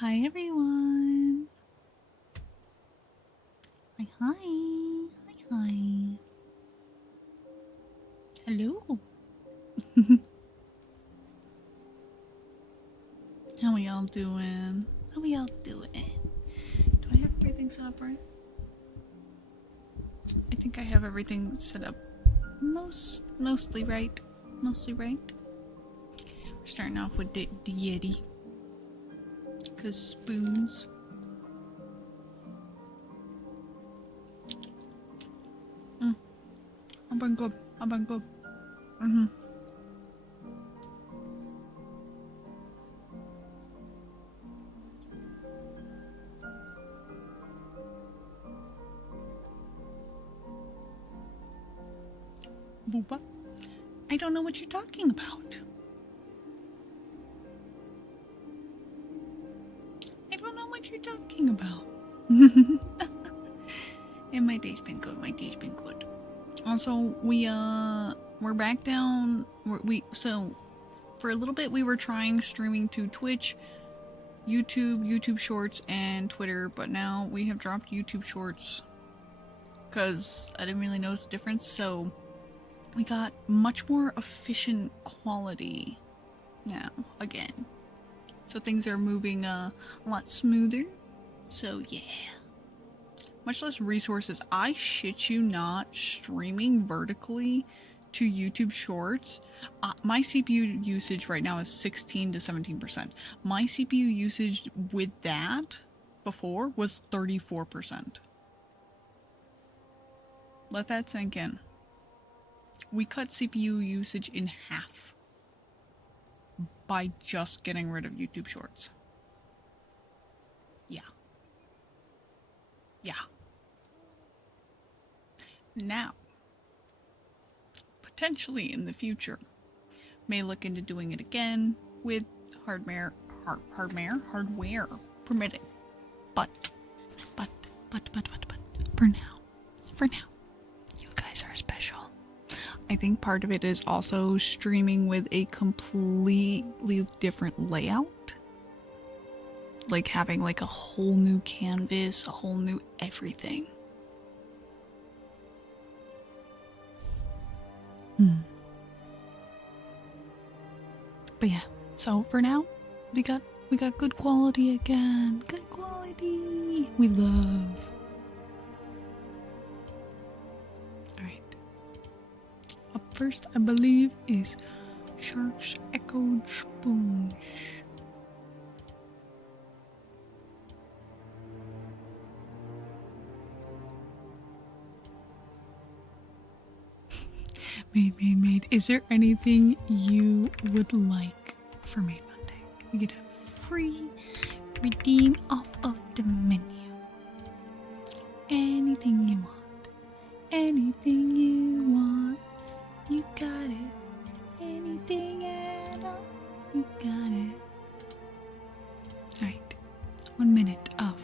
Hi everyone. Hi, hi. Hi, hi. Hello. How we all doing? How we all doing? Do I have everything set up right? I think I have everything set up mostly right. Mostly right. We're starting off with the Yeti. Cause spoons. Abang ko. Booba? I don't know what you're talking about. I don't know what you're talking about. And my day's been good. My day's been good. Also, we're back down. So for a little bit we were trying streaming to Twitch, YouTube Shorts, and Twitter, but now we have dropped YouTube Shorts because I didn't really notice the difference. So we got much more efficient quality now again. So things are moving a lot smoother. So yeah. Much less resources. I shit you not, streaming vertically to YouTube Shorts, my CPU usage right now is 16 to 17%. My CPU usage with that before was 34%. Let that sink in. We cut CPU usage in half by just getting rid of YouTube Shorts. Yeah. Yeah. Now, potentially in the future, may look into doing it again with hardware permitting. But, for now, you guys are special. I think part of it is also streaming with a completely different layout. Like having like a whole new canvas, a whole new everything. But yeah, so for now, we got good quality again. Good quality. We love. Alright. Up first, I believe, is Shark's Echoed Sponge. Maid. Is there anything you would like for Maid Monday? You get a free redeem off of the menu. Anything you want. Anything you want. You got it. Anything at all. You got it. Alright. 1 minute of.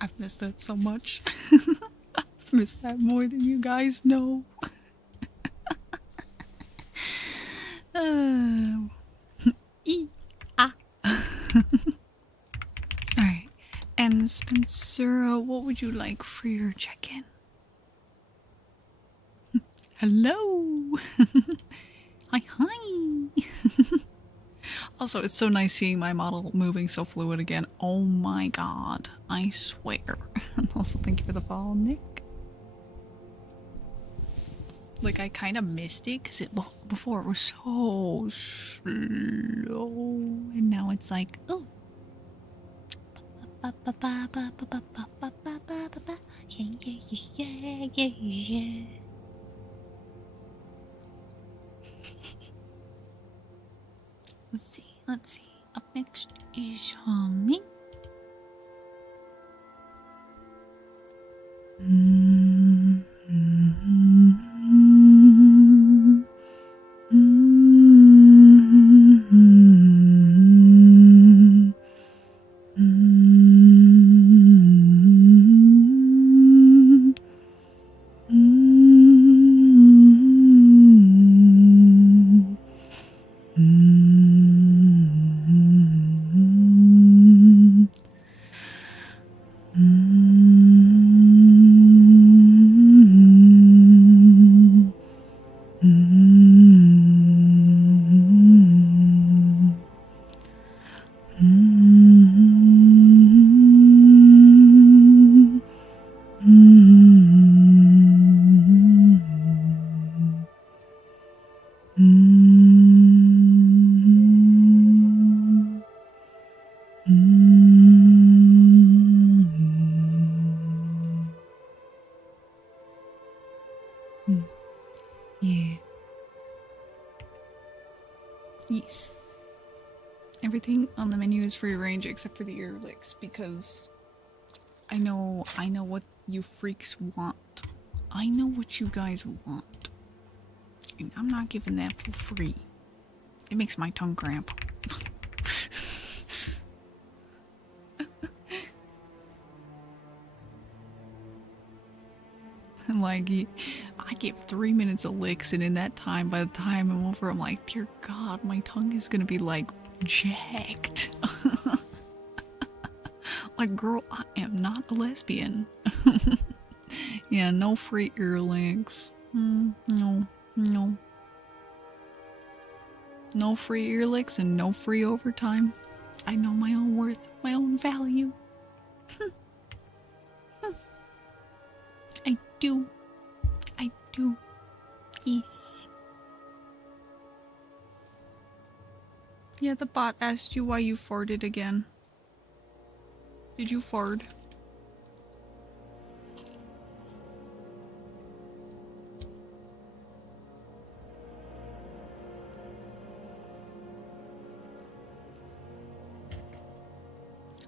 I've missed that so much. I've missed that more than you guys know. Alright, And Spencer, what would you like for your check-in? Hello. Hi, hi. Also, it's so nice seeing my model moving so fluid again. Oh my god, I swear. And also, thank you for the follow, Nick. Like, I kind of missed it because before it was so slow, and now it's like, oh. Yeah. Let's see. Up next is humming. Yeah. Yes. Everything on the menu is free range except for the ear licks because I know what you freaks want. I know what you guys want. And I'm not giving that for free. It makes my tongue cramp. Like, I get 3 minutes of licks, and in that time, by the time I'm over, I'm like, dear God, my tongue is gonna be like jacked. Like, girl, I am not a lesbian. Yeah, no free ear licks. No. No free ear licks and no free overtime. I know my own worth, my own value. I do. Yes. Yeah, the bot asked you why you farted again. Did you fart?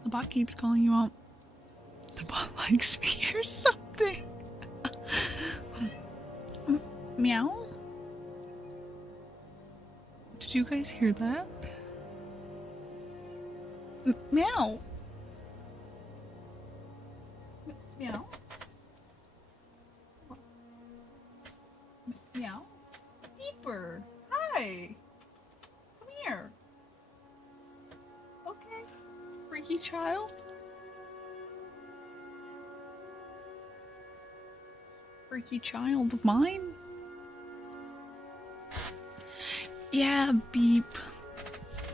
The bot keeps calling you out. The bot likes me or something. Meow? Did you guys hear that? Meow. Meow. Meow. Beeper. Hi. Come here. Okay. Freaky child. Freaky child of mine. Yeah, Beep.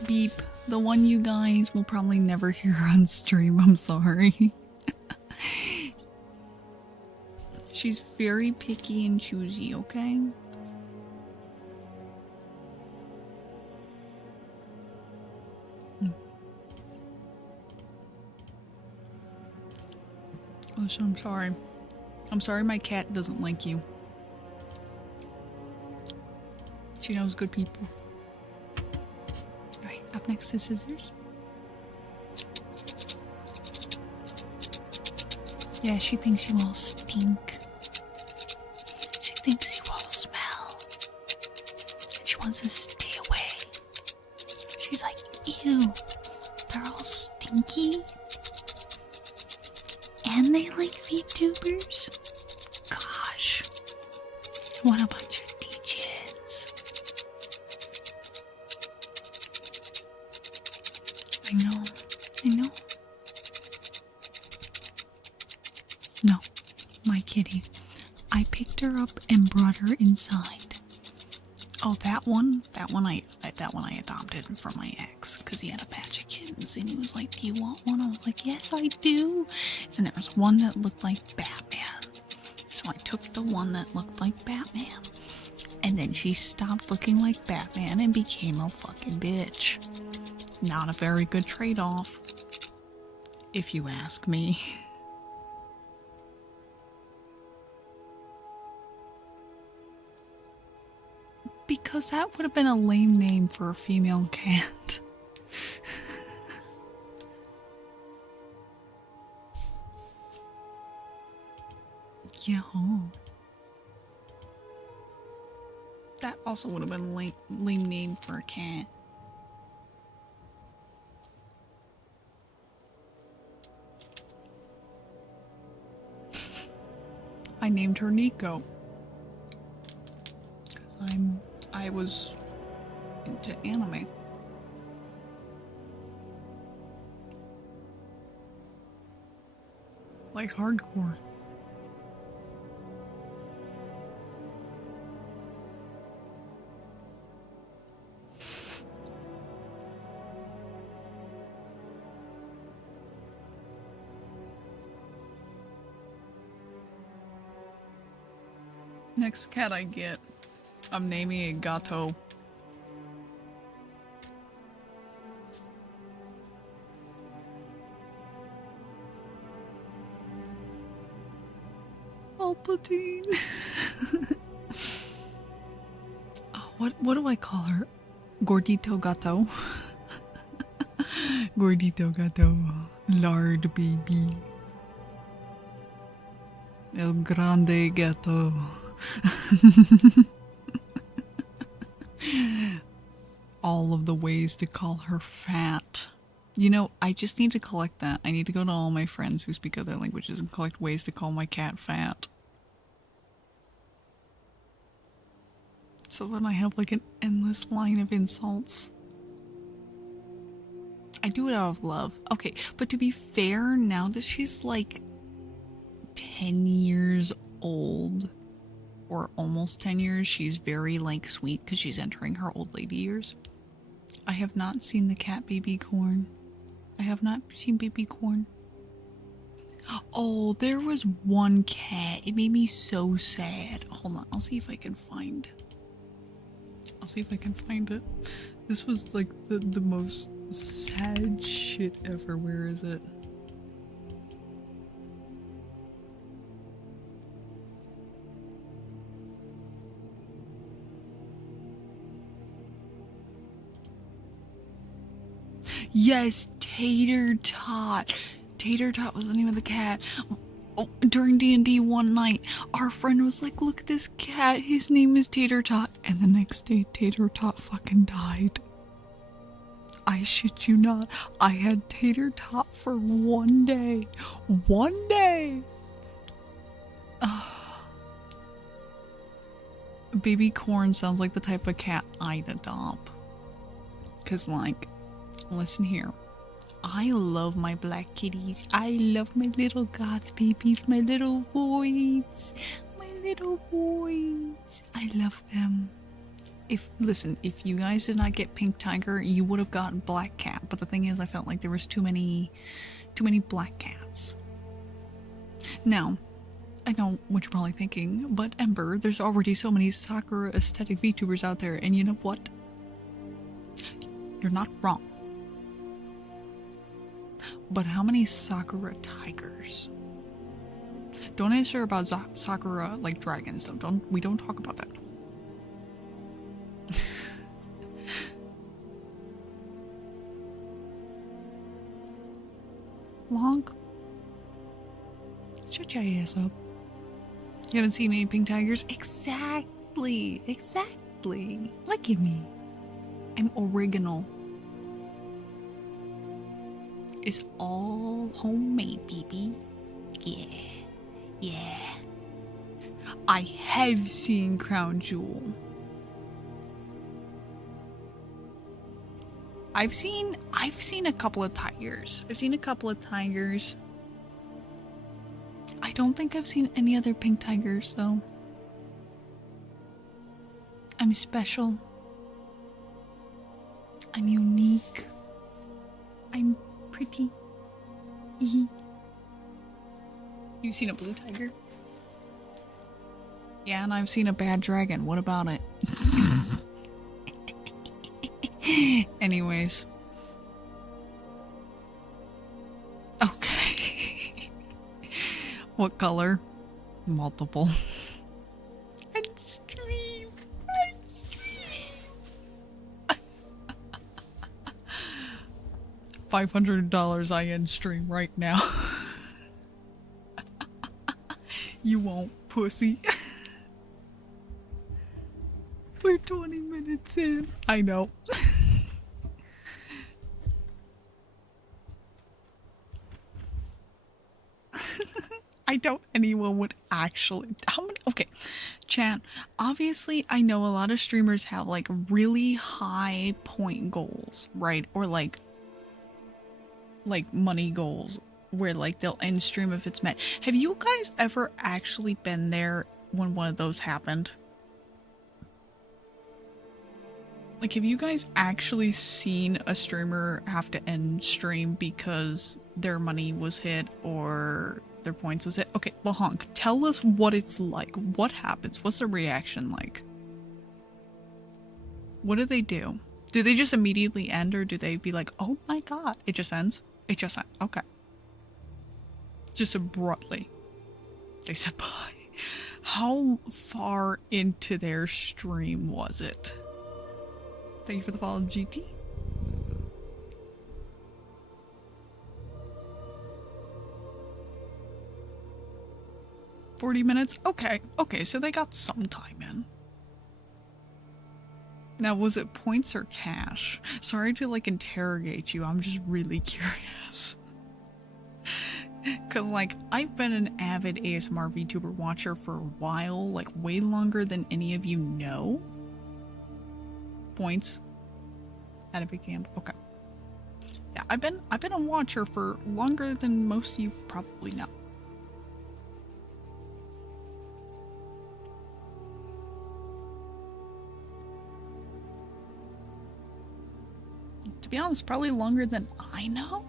Beep. The one you guys will probably never hear on stream. I'm sorry. She's very picky and choosy, okay? Oh, so I'm sorry. I'm sorry my cat doesn't like you. She knows good people. Alright, up next is scissors. Yeah, she thinks you all stink. She thinks you all smell. And she wants to stay away. She's like, ew, they're all stinky. And they like VTubers? Gosh. What a bunch of degens. I know. up and brought her inside. Oh, that one I adopted from my ex because he had a batch of kittens and he was like, "Do you want one?" I was like, "Yes, I do." And there was one that looked like Batman, so I took the one that looked like Batman. And then she stopped looking like Batman and became a fucking bitch. Not a very good trade-off, if you ask me. Because that would have been a lame name for a female cat. Yeah. That also would have been a lame name for a cat. I named her Nico. Because I was into anime. Like hardcore. Next cat I get, I'm naming it Gato. Palpatine. Oh, what do I call her? Gordito Gato. Gordito Gato. Lard baby. El Grande Gato. All of the ways to call her fat. You know, I just need to collect that. I need to go to all my friends who speak other languages and collect ways to call my cat fat. So then I have like an endless line of insults. I do it out of love. Okay, but to be fair, now that she's like 10 years old, or almost 10 years, she's very like sweet because she's entering her old lady years. I have not seen the cat baby corn. I have not seen baby corn. Oh, there was one cat. It made me so sad. Hold on, I'll see if I can find. I'll see if I can find it. This was like the most sad shit ever. Where is it? Yes, Tater Tot. Tater Tot was the name of the cat. Oh, during D&D one night, our friend was like, "Look at this cat, his name is Tater Tot." And the next day, Tater Tot fucking died. I shit you not. I had Tater Tot for one day. One day! Baby Corn sounds like the type of cat I'd adopt. Cause like, listen here. I love my black kitties. I love my little goth babies, my little voids. My little voids. I love them. Listen, if you guys did not get Pink Tiger, you would have gotten Black Cat. But the thing is, I felt like there was too many black cats. Now, I know what you're probably thinking, but Ember, there's already so many Sakura aesthetic VTubers out there, and you know what? You're not wrong. But how many Sakura Tigers? Don't answer about Sakura like dragons though. We don't talk about that. Long? Shut your ass up. You haven't seen any pink tigers? Exactly. Exactly. Look at me. I'm original. It's all homemade, baby. Yeah. Yeah. I have seen Crown Jewel. I've seen a couple of tigers. I don't think I've seen any other pink tigers though. I'm special. I'm unique. I'm pretty. You've seen a blue tiger? Yeah, and I've seen a bad dragon. What about it? Anyways. Okay. What color? Multiple. Extreme. $500 I end stream right now. You won't, pussy. We're 20 minutes in. I know. I doubt anyone would actually. How many? Okay, chat. Obviously, I know a lot of streamers have like really high point goals, right? Or like money goals where like they'll end stream if it's met. Have you guys ever actually been there when one of those happened? Like, have you guys actually seen a streamer have to end stream because their money was hit or their points was hit? Okay, well, Honk, tell us what it's like. What happens? What's the reaction like? What do they do? Do they just immediately end, or do they be like, oh my god, it just ends? It just ends. Okay. Just abruptly. They said bye. How far into their stream was it? Thank you for the follow, GT. $40 minutes? Okay. Okay, so they got some time in. Now, was it points or cash? Sorry to, like, interrogate you. I'm just really curious. Because, like, I've been an avid ASMR VTuber watcher for a while. Like, way longer than any of you know. Points. Had a big gamble. Okay. Yeah, I've been a watcher for longer than most of you probably know. To be honest, probably longer than I know.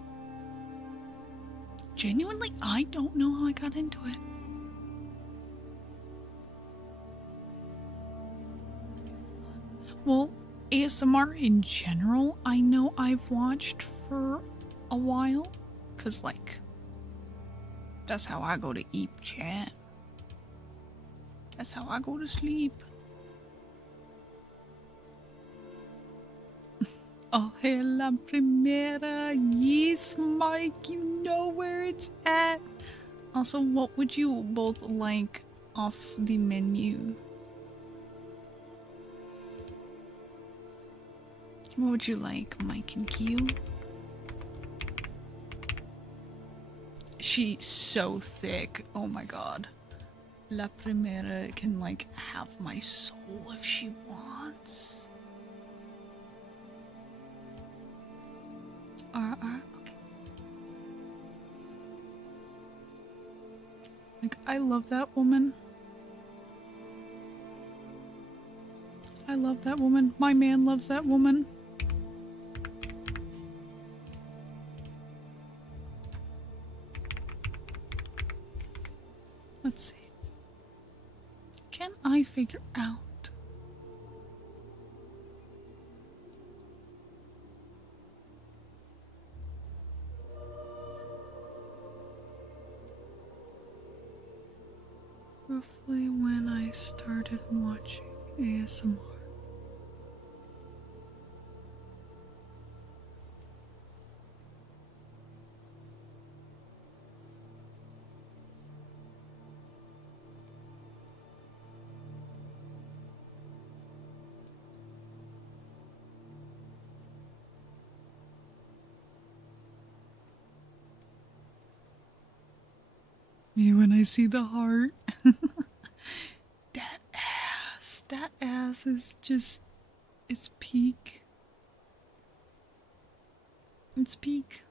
Genuinely, I don't know how I got into it. Well, ASMR in general, I know I've watched for a while. Cause like, that's how I go to eat, chat. That's how I go to sleep. Oh, hey, la primera. Yes, Mike, you know where it's at. Also, what would you both like off the menu? What would you like, Mike and Q? She's so thick. Oh my god. La primera can, like, have my soul if she wants. Okay. Like, I love that woman. I love that woman. My man loves that woman. Let's see. Can I figure out? Roughly when I started watching ASMR. Me when I see the heart. That ass is just, it's peak. It's peak.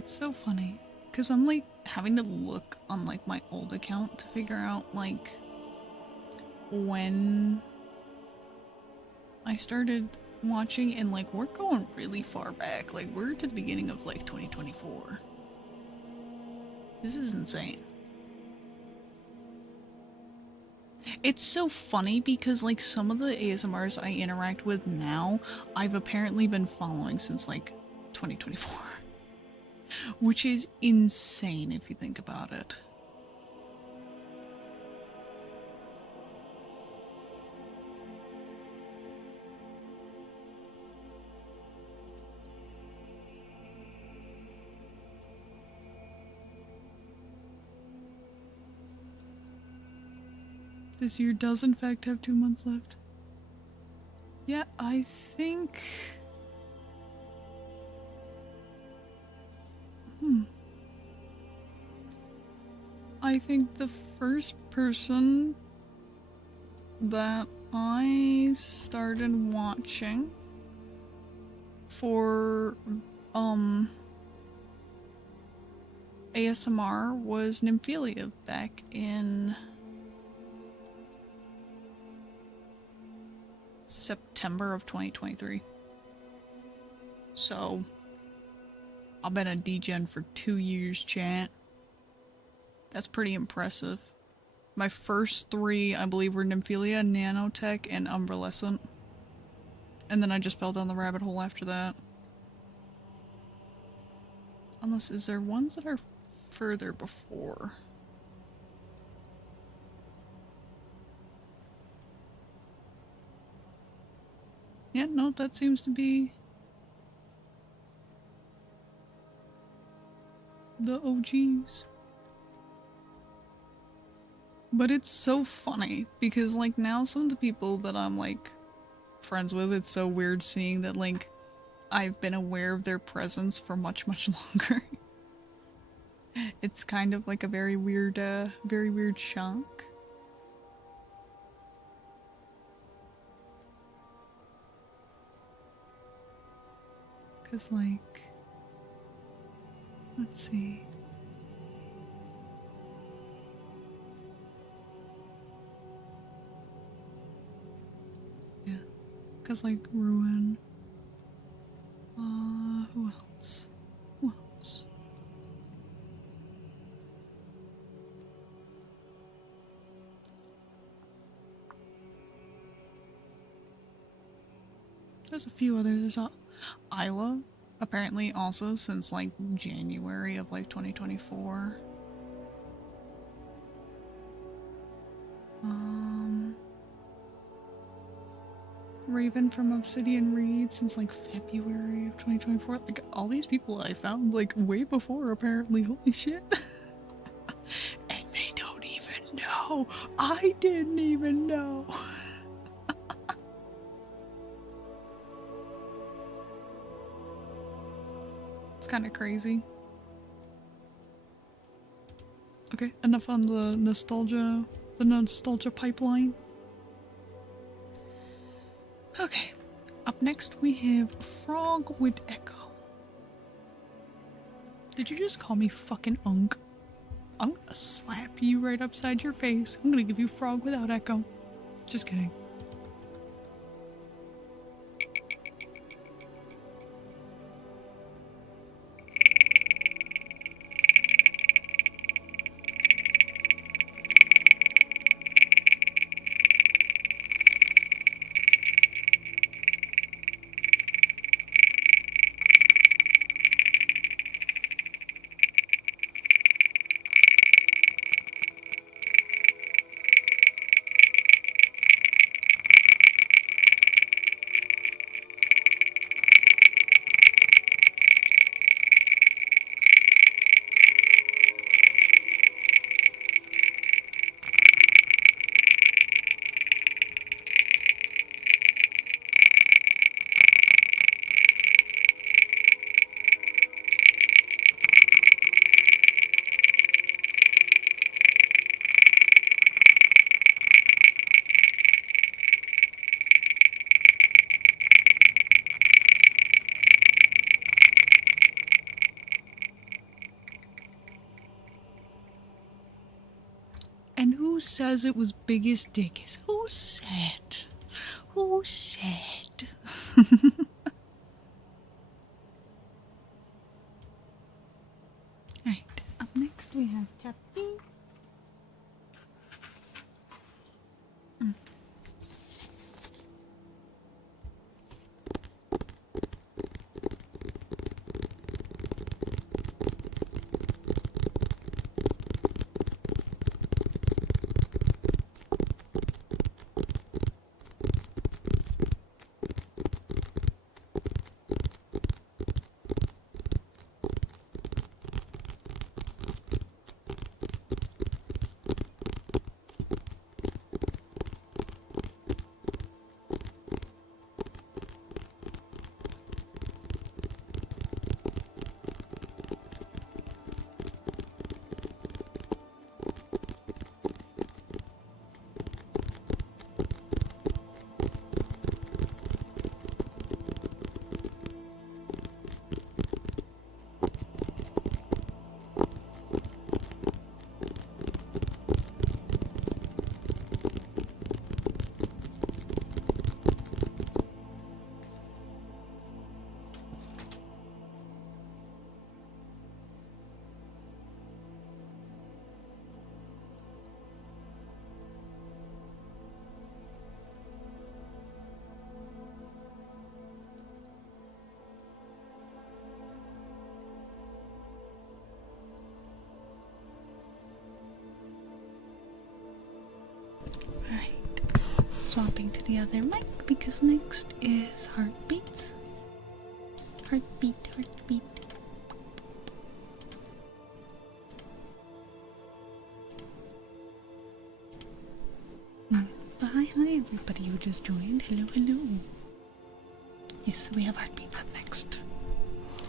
It's so funny because I'm like having to look on like my old account to figure out like when I started watching, and like we're going really far back. Like we're to the beginning of like 2024. This is insane. It's so funny because like some of the ASMRs I interact with now, I've apparently been following since like 2024. Which is insane if you think about it. This year does in fact have 2 months left. Yeah, I think... I think the first person that I started watching for ASMR was Nymphelia back in September of 2023. So I've been a DGen for 2 years, chat. That's pretty impressive. My first 3, I believe, were Nymphelia, Nanotech, and Umbralescent. And then I just fell down the rabbit hole after that. Unless, is there ones that are further before? Yeah, no, that seems to be the OGs. But it's so funny because like now some of the people that I'm like friends with, it's so weird seeing that like I've been aware of their presence for much longer. It's kind of like a very weird shock. Cause like, let's see. Yeah, cause like Ruin. Who else? Who else? There's a few others. There's Iowa, apparently also since like January of like 2024. Raven from Obsidian Reed since like February of 2024. Like all these people I found like way before apparently. Holy shit. And they don't even know. I didn't even know. It's kind of crazy. Okay, enough on the nostalgia pipeline. Okay, up next we have Frog with Echo. Did you just call me fucking unk? I'm gonna slap you right upside your face. I'm gonna give you Frog without Echo. Just kidding. And who says it was biggest dick? Who said? Who said? Alright, up next we have Chappie. Swapping to the other mic because next is heartbeats. Heartbeat, heartbeat. Hi, everybody who just joined. Hello, hello. Yes, we have heartbeats up next.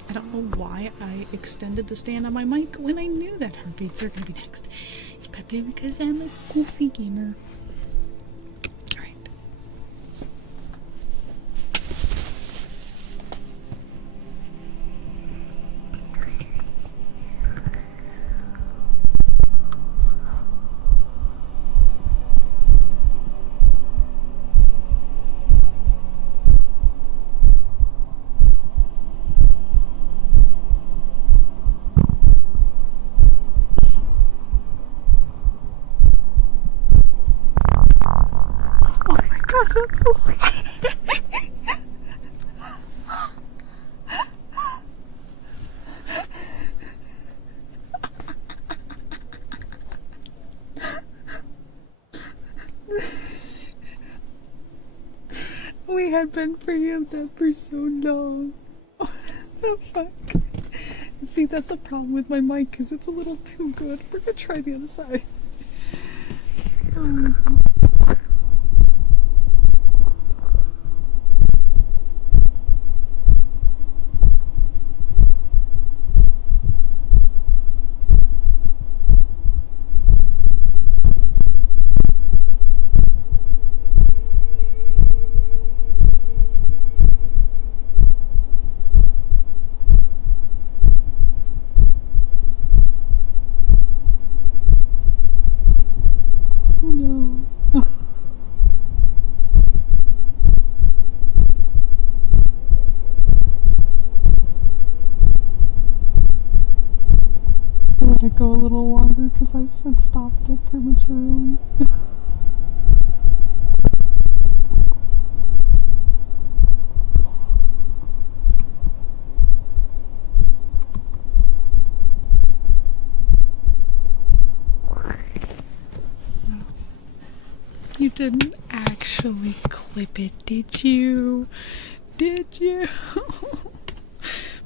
I don't know why I extended the stand on my mic when I knew that heartbeats are going to be next. It's probably because I'm a goofy gamer. We had been free of that for so long. What the fuck? See, that's the problem with my mic, because it's a little too good. We're gonna try the other side. Let it go a little longer because I said stopped it prematurely. You didn't actually clip it, did you? Did you?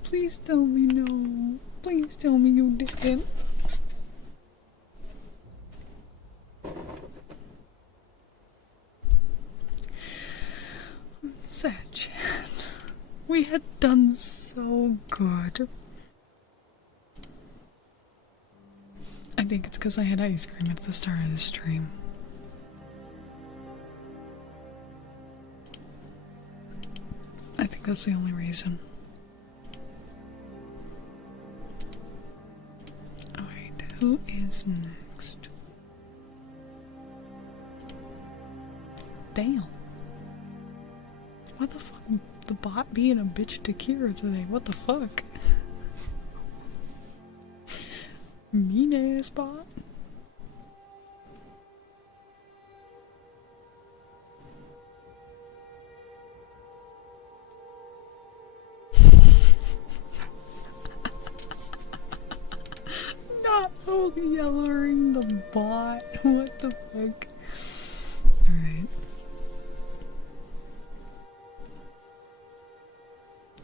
Please tell me no. Please tell me you didn't. Satch. We had done so good. I think it's because I had ice cream at the start of the stream. I think that's the only reason. Alright, who is next? Damn. Why the fuck the bot being a bitch to Kira today? What the fuck? Mean ass bot. Not yellowing the bot. What the fuck? Alright.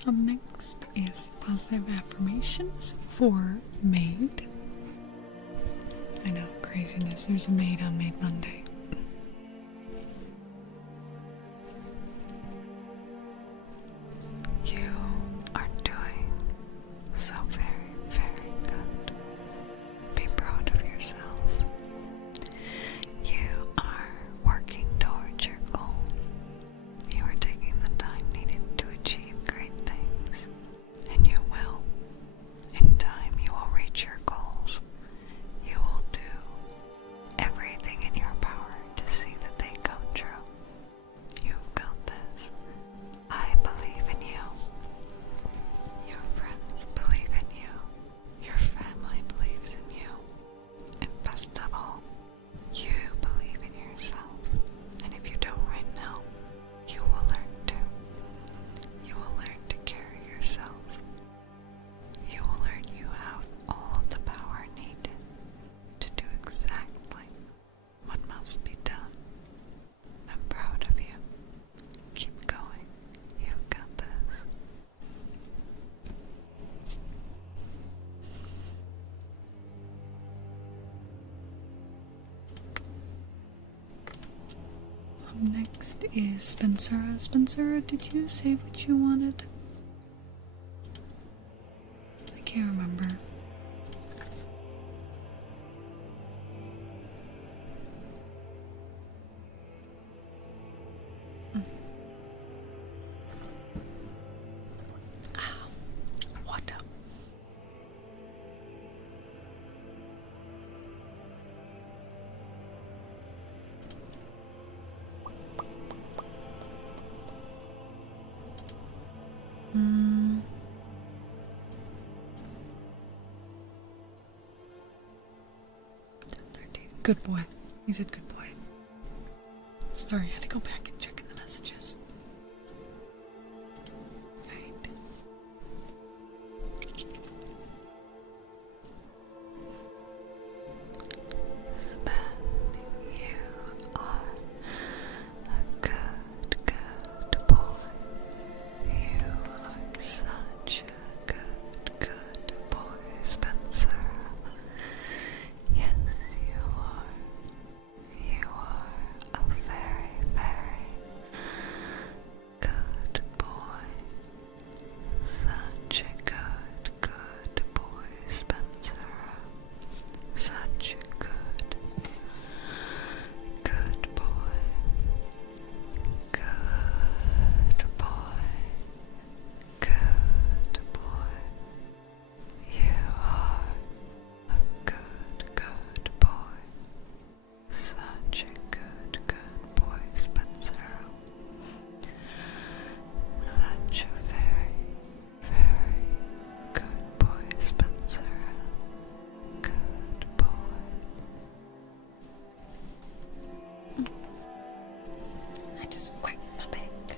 Up next is positive affirmations for MAID. I know, craziness. There's a MAID on MAID Monday. You are doing so very, very good. Be proud of yourself. You are working towards your goals. You are taking the time needed to achieve great things, and you will. In time, you will reach your goals. You will do everything in your power to see that they come true. You've got this. I believe in you. Your friends believe in you. Your family believes in you. And best of all, you believe in yourself. And if you don't right now, you will learn to. You will learn to carry yourself. You will learn you have all of the power needed to do exactly what must be done. I'm proud of you. Keep going. You've got this. Up next is Spencer. Spencer, did you say what you wanted? I can't remember. What? Good boy. He said good boy. Sorry, I had to go back and check in the messages. Right. Spen, you are a good boy. You are such a good boy, Spencer. Yes, you are. You are a very, very good boy. Such a good boy, Spencer. Such a good boy. Good boy. Good boy. You are a good boy. Such a good boy, Spencer. Such a very, very good boy, Spencer. Good boy. I just cracked my back.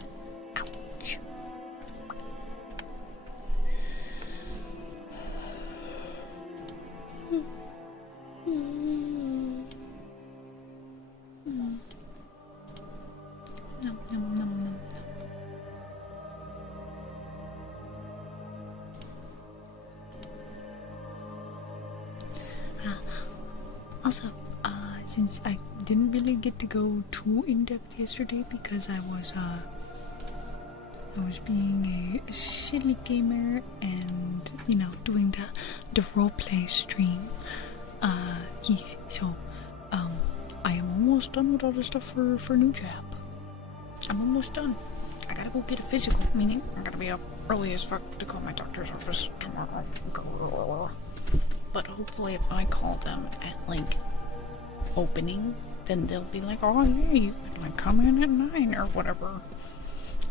Ouch. Nom, nom, nom, nom. Also, since I didn't really get to go too in-depth yesterday because I was being a silly gamer and, you know, doing the roleplay stream. So, I am almost done with all the stuff for New Jab. I'm almost done. I gotta go get a physical, meaning I'm gonna be up early as fuck to call my doctor's office tomorrow. But hopefully if I call them at, like, opening, then they'll be like, oh yeah, you can like come in at 9 or whatever.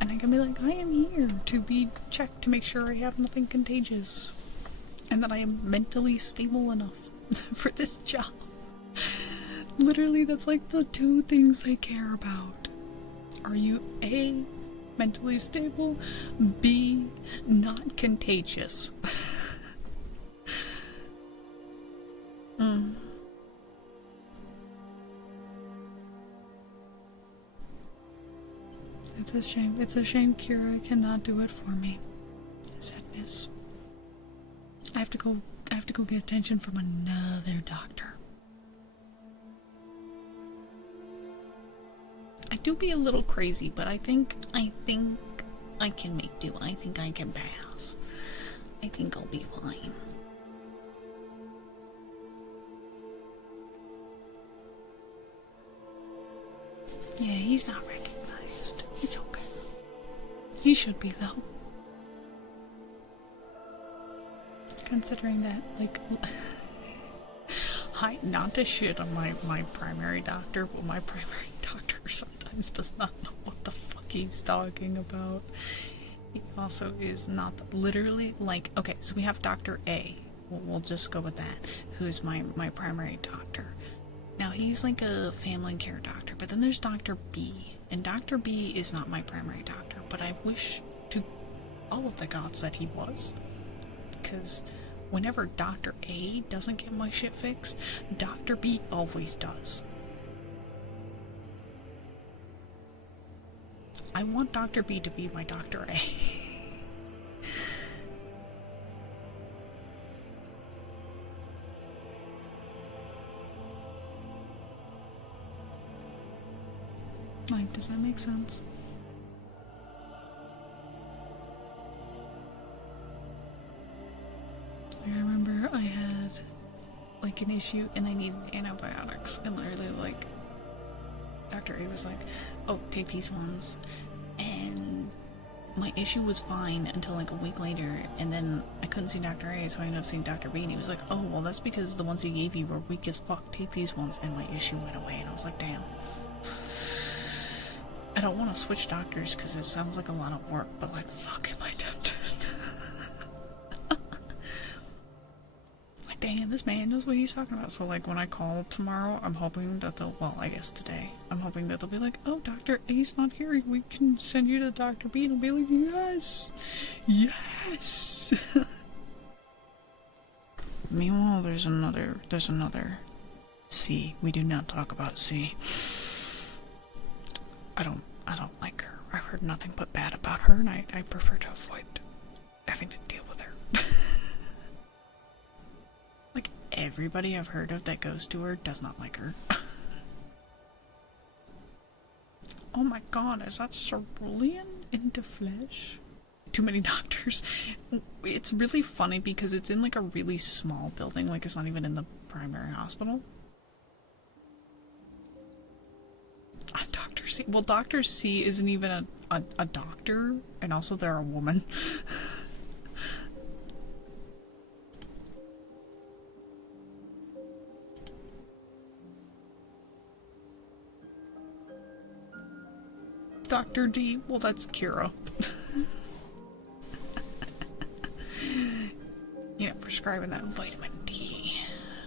And I can be like, I am here to be checked to make sure I have nothing contagious. And that I am mentally stable enough for this job. Literally, that's like the 2 things I care about. Are you A, mentally stable, B, not contagious? It's a shame. It's a shame Kira cannot do it for me. Sadness. I have to go get attention from another doctor. I do be a little crazy, but I think I can make do. I think I can pass. I think I'll be fine. Yeah, he's not recognized. It's okay. He should be, though. Considering that, like, not to shit on my primary doctor, but my primary doctor sometimes does not know what the fuck he's talking about. He also is not literally, like, okay, so we have Dr. A, we'll just go with that, who's my primary doctor. Now, he's like a family care doctor, but then there's Dr. B, and Dr. B is not my primary doctor, but I wish to all of the gods that he was, because whenever Dr. A doesn't get my shit fixed, Dr. B always does. I want Dr. B to be my Dr. A. Like, does that make sense? I remember I had like an issue and I needed antibiotics, and literally like Dr. A was like, oh, take these ones, and my issue was fine until like a week later, and then I couldn't see Dr. A, so I ended up seeing Dr. B, and he was like, oh, well, that's because the ones he gave you were weak as fuck, take these ones, and my issue went away, and I was like, damn. I don't want to switch doctors because it sounds like a lot of work, but like, fuck, am I tempted? Like, damn, this man knows what he's talking about. So like, when I call tomorrow, I'm hoping that they'll, well, I guess today, I'm hoping that they'll be like, oh, Dr. A's not here, we can send you to Dr. B, and I'll be like, yes, yes. Meanwhile, there's another C. We do not talk about C. I don't like her. I've heard nothing but bad about her, and I prefer to avoid having to deal with her. Like, everybody I've heard of that goes to her does not like her. Oh my god, is that cerulean into flesh? Too many doctors. It's really funny because it's in like a really small building, like it's not even in the primary hospital. Dr. C. Well, Dr. C isn't even a doctor, and also they're a woman. Dr. D, well, that's Kira. You know, prescribing that vitamin D.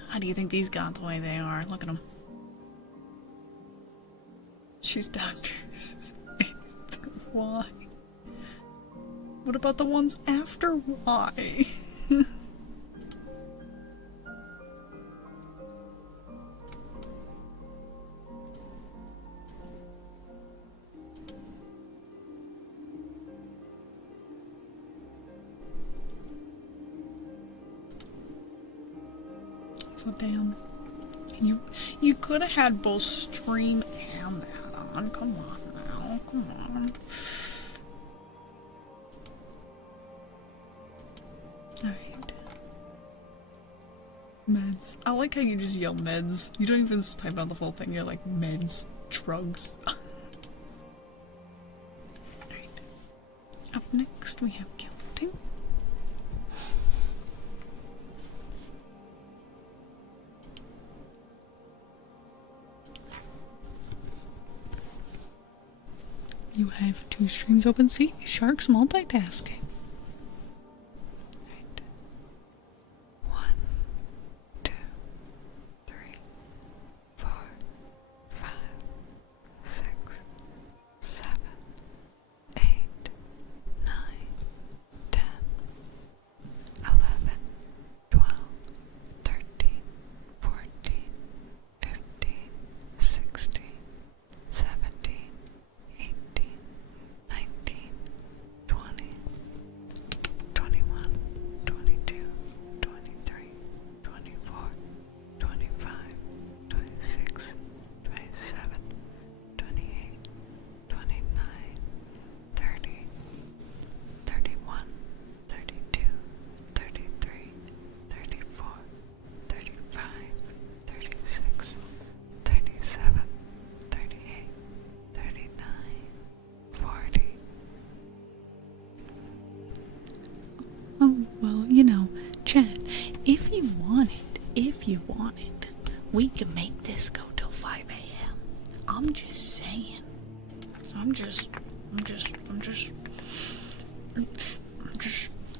How do you think these got the way they are? Look at them. She's doctors. Why? What about the ones after why? So damn. You could have had both stream and that on. Come on now. Come on. Alright. Meds. I like how you just yell meds. You don't even type out the full thing. You're like, meds. Drugs. Alright. Up next we have counting. You have 2 streams open. See, Shark's multitasking. Right. 1, 2, 3, 4, 5, 6, 7, 8, 9, 10, 11, 12, 13, 14, 15, 16, 17, 18, 19, 20, 21, 22, 23, 24, 25, 26, 27, 28, 29, 30, 31, 32, 33, 34, 35, 36, 37, 38, 39, 40. Oh, well, you know, chat, if you wanted, we can make this go till 5 a.m. I'm just saying. I'm just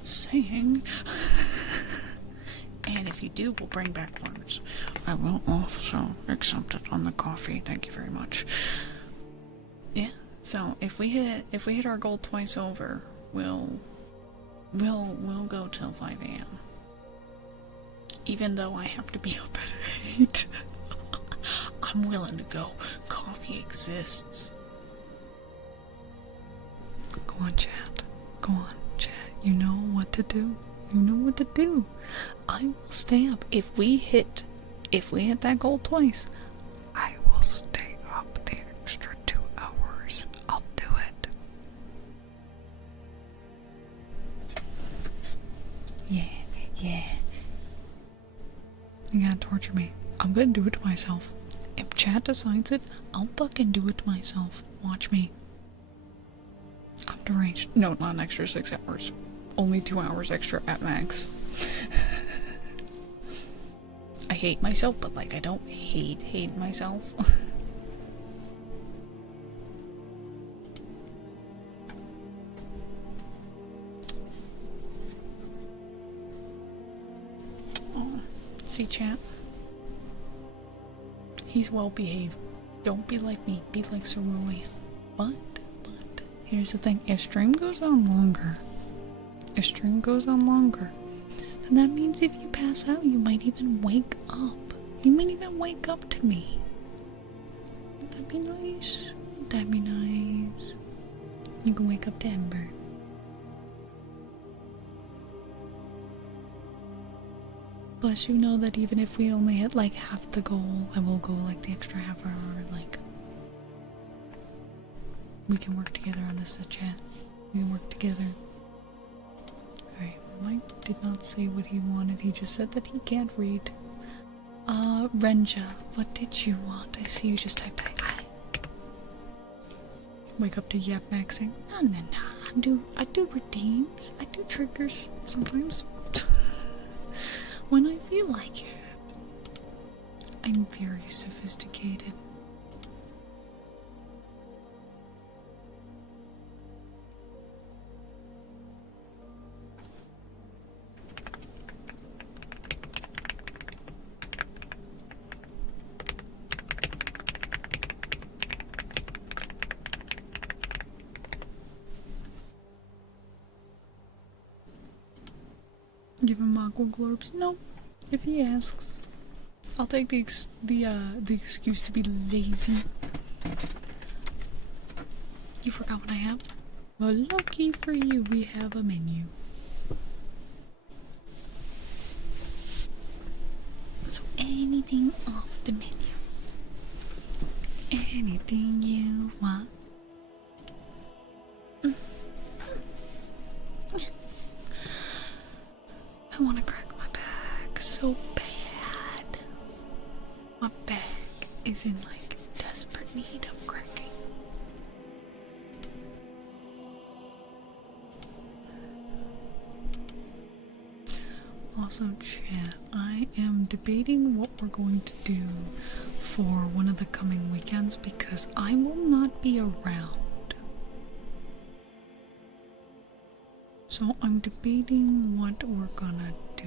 saying. And if you do, we'll bring back words. I will also accept it on the coffee. Thank you very much. Yeah. So if we hit our goal twice over, we'll go till 5 a.m. Even though I have to be up at 8. I'm willing to go. Coffee exists. Go on, chat. Go on, chat. You know what to do. You know what to do. I will stay up. If we hit that goal twice, I will stay up the extra 2 hours. I'll do it. Yeah. You gotta torture me. I'm gonna do it to myself. If chat decides it, I'll fucking do it to myself. Watch me. I'm deranged. No, not an extra 6 hours. Only 2 hours extra at max. I hate myself, but like I don't hate myself. Oh, see, chat? He's well behaved. Don't be like me. Be like Cerulean. But here's the thing. If stream goes on longer, then that means if you pass out, you might even wake up. You might even wake up to me. Would that be nice? Would that be nice? You can wake up to Ember. Plus, you know that even if we only hit like half the goal, I will go like the extra half hour. Like, we can work together on this chat. We can work together. Alright, Mike did not say what he wanted. He just said that he can't read. Renja, what did you want? I see you just typed hi. Wake up to yap maxing. No. I do redeems. I do triggers sometimes. When I feel like it. I'm very sophisticated. Give him aqua globes? No. If he asks, I'll take the excuse to be lazy. You forgot what I have? Well, lucky for you, we have a menu. So anything off the menu. Anything you want. I want to crack my back so bad. My back is in like desperate need of cracking. Also, chat, I am debating what we're going to do for one of the coming weekends because I will not be around. So I'm debating what we're gonna do.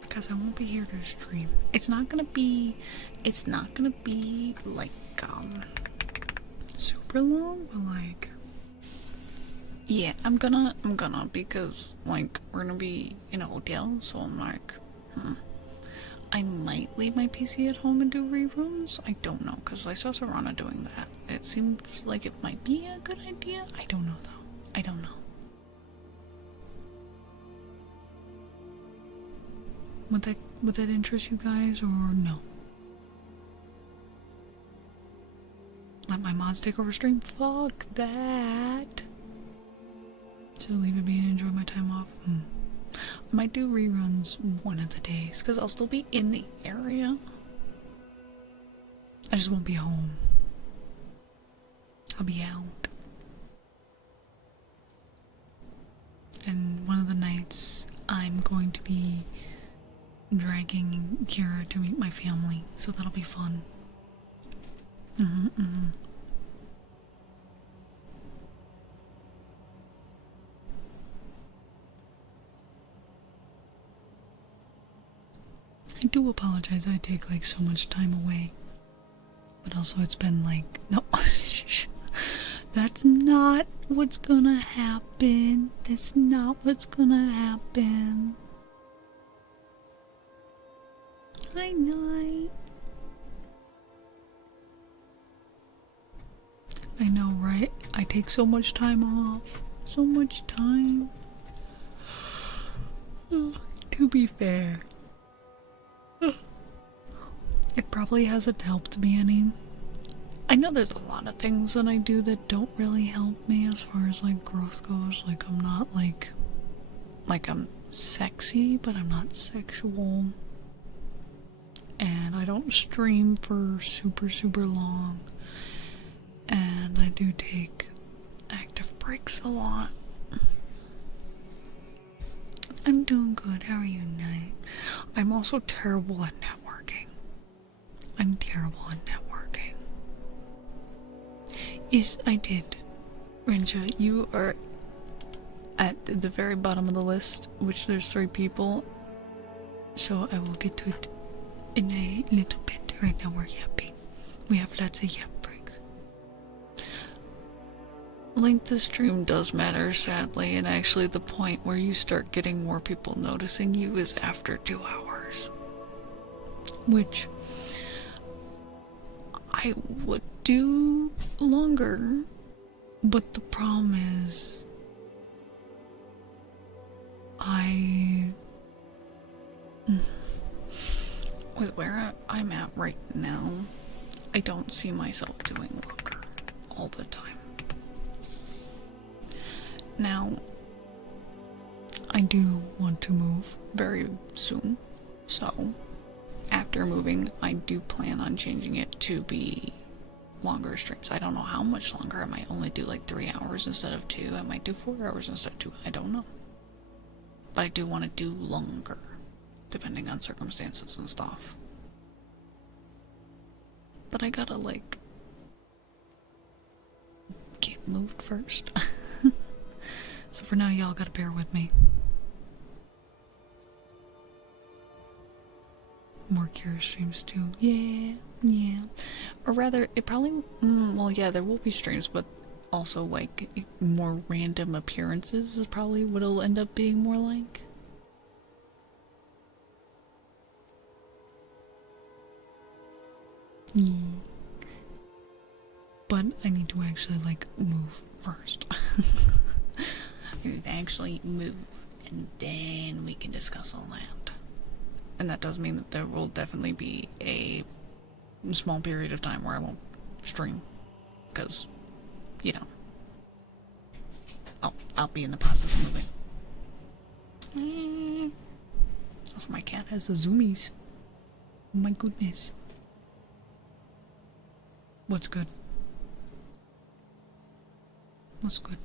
Because I won't be here to stream. It's not gonna be like super long, but like, yeah, I'm gonna because like we're gonna be in a hotel, so I'm like, I might leave my PC at home and do reruns. I don't know, because I saw Serana doing that. It seems like it might be a good idea. I don't know though. I don't know. Would that interest you guys or no? Let my mods take over stream? Fuck that. Just leave it be and enjoy my time off. I might do reruns one of the days because I'll still be in the area. I just won't be home. I'll be out. And one of the nights I'm going to be dragging Kira to meet my family, so that'll be fun. I do apologize I take like so much time away. But also it's been like, no, that's not what's gonna happen. That's not what's gonna happen. Hi, night. I know, right? I take so much time off. So much time. To be fair, it probably hasn't helped me any. I know there's a lot of things that I do that don't really help me as far as like growth goes. Like I'm not like I'm sexy, but I'm not sexual. And I don't stream for super long. And I do take active breaks a lot. I'm doing good. How are you, Night? I'm also terrible at networking. I'm terrible at networking. Yes, I did. Renja, you are at the very bottom of the list, which there's 3 people. So I will get to it in a little bit. Right now we're yapping. We have lots of yap breaks. Length of stream does matter, sadly, and actually the point where you start getting more people noticing you is after 2 hours. Which I would do longer, but the problem is with where I'm at right now, I don't see myself doing longer all the time. Now, I do want to move very soon, so after moving, I do plan on changing it to be longer streams. I don't know how much longer. I might only do like 3 hours instead of 2. I might do 4 hours instead of 2. I don't know. But I do want to do longer, depending on circumstances and stuff. But I gotta like get moved first. So for now, y'all gotta bear with me. More Cure streams too. Yeah. Or rather, it probably, well, yeah, there will be streams, but also like more random appearances is probably what it'll end up being more like. Yeah. But I need to actually like move first. I need to actually move, and then we can discuss all that. And that does mean that there will definitely be a small period of time where I won't stream, because, you know, I'll be in the process of moving. Also, my cat has the zoomies. Oh my goodness. What's good? What's good?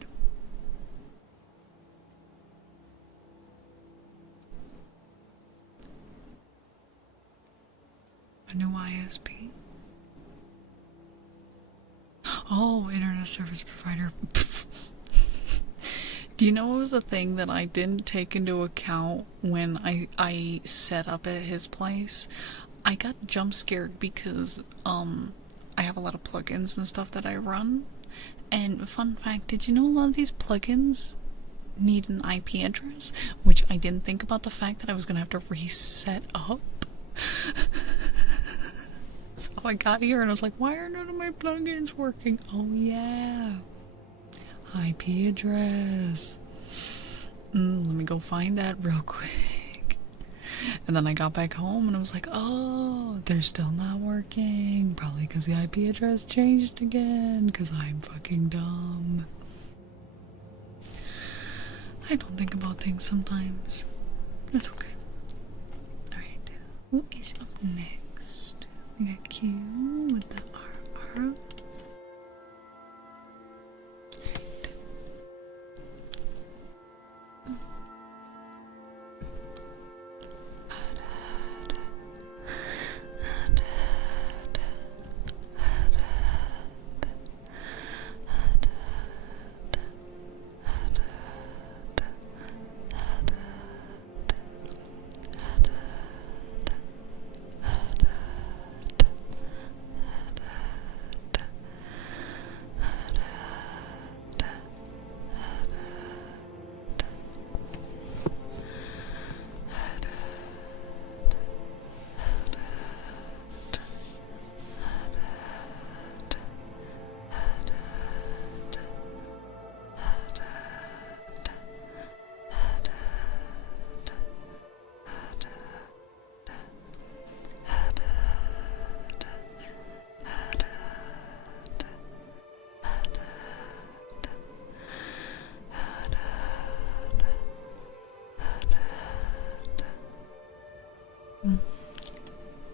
A new ISP? Oh, internet service provider. Do you know what was the thing that I didn't take into account when I set up at his place? I got jump scared because I have a lot of plugins and stuff that I run. And fun fact, did you know a lot of these plugins need an IP address? Which I didn't think about the fact that I was gonna have to reset up. So I got here and I was like, why are none of my plugins working? Oh yeah. IP address. Let me go find that real quick. And then I got back home and I was like, oh, they're still not working. Probably because the IP address changed again. Because I'm fucking dumb. I don't think about things sometimes. It's okay. Alright. Who is up next? We got Q with the R.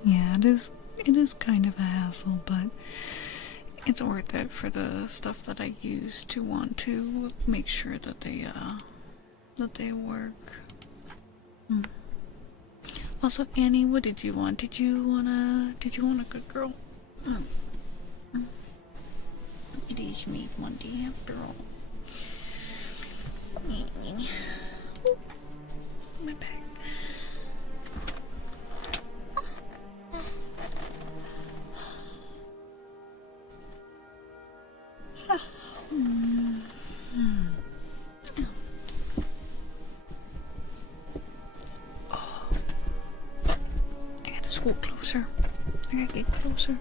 Yeah, it is kind of a hassle, but it's worth it for the stuff that I use to want to make sure that they work. Also, Annie, what did you want? Did you want a good girl? It is Meat Monday after all. My back. I gotta scoot closer. I gotta get closer.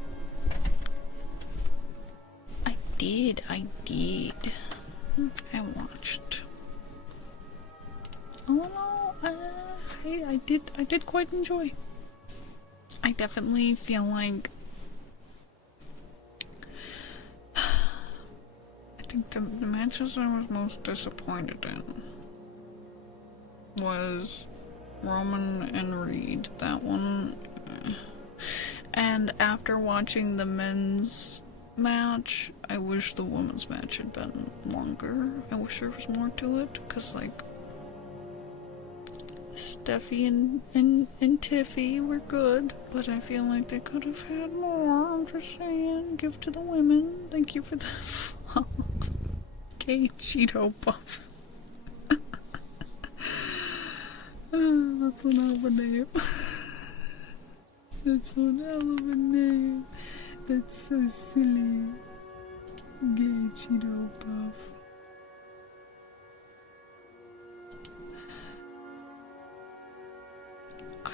I did. I watched. Oh no, I did quite enjoy. I definitely feel like I think the matches I was most disappointed in was Roman and Reed. That one. And after watching the men's match, I wish the women's match had been longer. I wish there was more to it, because like Steffi and Tiffy were good, but I feel like they could have had more. I'm just saying, give to the women. Thank you for the okay, Cheeto Puff. That's one hell of a name. That's one hell of a name. That's so silly. Gay Cheeto Puff.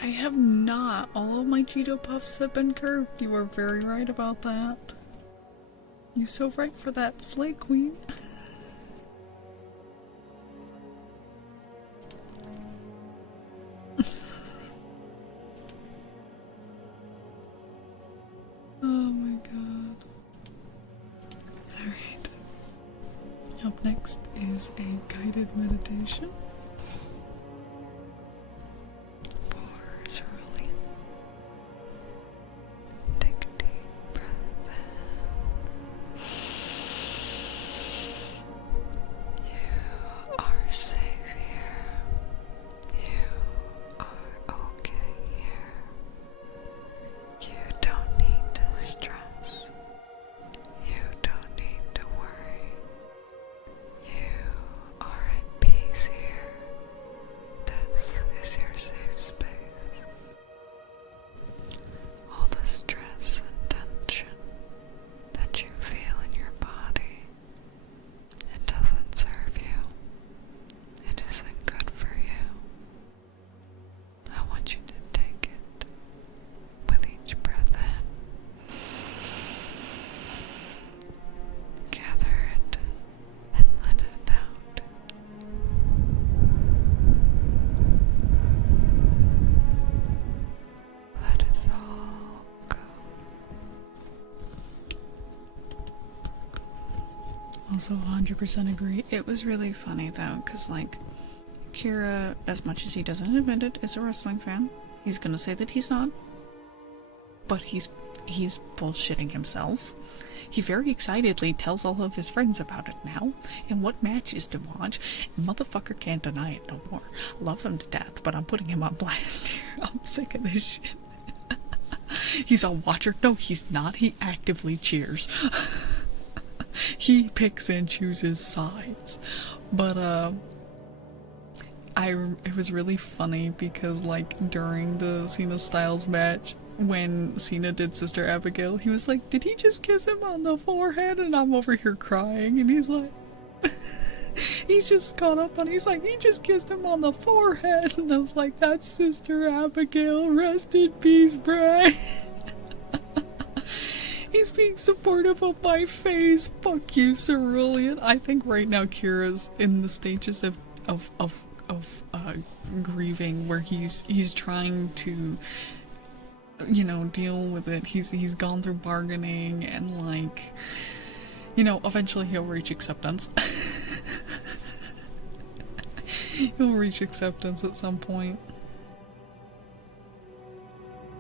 I have not. All of my Cheeto Puffs have been curved. You are very right about that. You're so right for that, Slay Queen. Oh my god. Alright. Up next is a guided meditation for Cerulean. Take a deep breath in. You are safe here. You are okay here. You don't need to stress. You don't need Also 100% agree. It was really funny though, because like, Kira, as much as he doesn't admit it, is a wrestling fan. He's gonna say that he's not. But he's bullshitting himself. He very excitedly tells all of his friends about it now, and what matches to watch. Motherfucker can't deny it no more. Love him to death, but I'm putting him on blast here. I'm sick of this shit. He's a watcher. No, he's not. He actively cheers. He picks and chooses sides. But, it was really funny because, like, during the Cena Styles match, when Cena did Sister Abigail, he was like, did he just kiss him on the forehead? And I'm over here crying, and he's like, he's just caught up on, he's like, he just kissed him on the forehead. And I was like, that's Sister Abigail, rest in peace, Bray. He's being supportive of my face. Fuck you, Cerulean. I think right now Kira's in the stages of grieving, where he's trying to, you know, deal with it. He's gone through bargaining, and like, you know, eventually he'll reach acceptance. He'll reach acceptance at some point.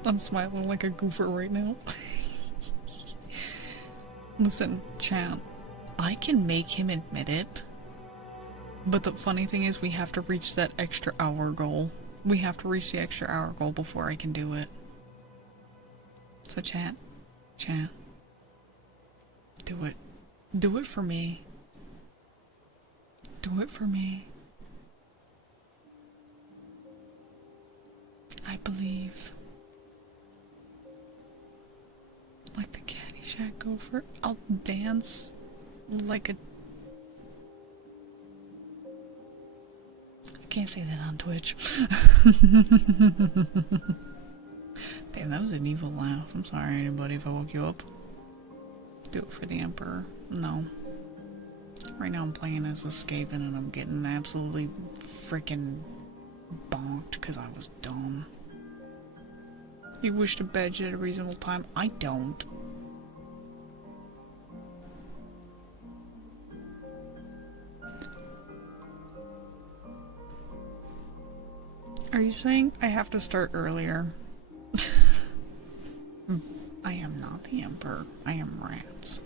I'm smiling like a goofer right now. Listen, champ, I can make him admit it, but the funny thing is we have to reach that extra hour goal. We have to reach the extra hour goal before I can do it. So chat, do it. Do it for me. Do it for me. I believe. Like the Caddyshack gopher. I'll dance like a... I can't say that on Twitch. Damn, that was an evil laugh. I'm sorry, anybody, if I woke you up. Do it for the Emperor. No. Right now I'm playing as Escaping, and I'm getting absolutely freaking bonked because I was dumb. You wish to badge at a reasonable time? I don't. Are you saying I have to start earlier? I am not the Emperor. I am Rats.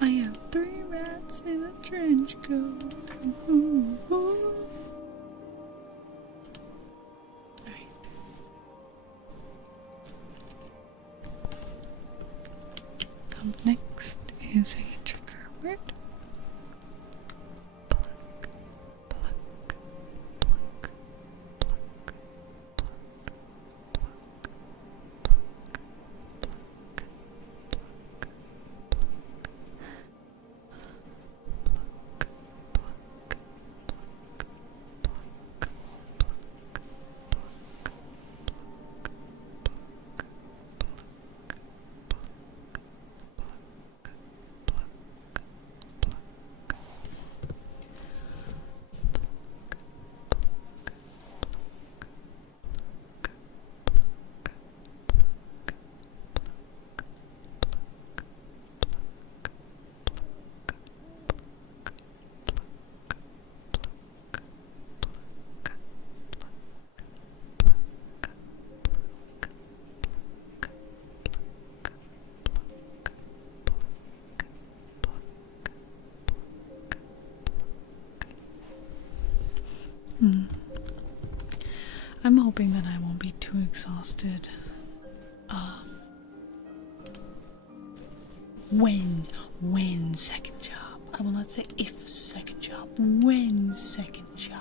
I have 3 rats in a trench coat. Ooh, ooh. Right. Up next is a trigger word. I'm hoping that I won't be too exhausted. When second job. I will not say if second job. When second job.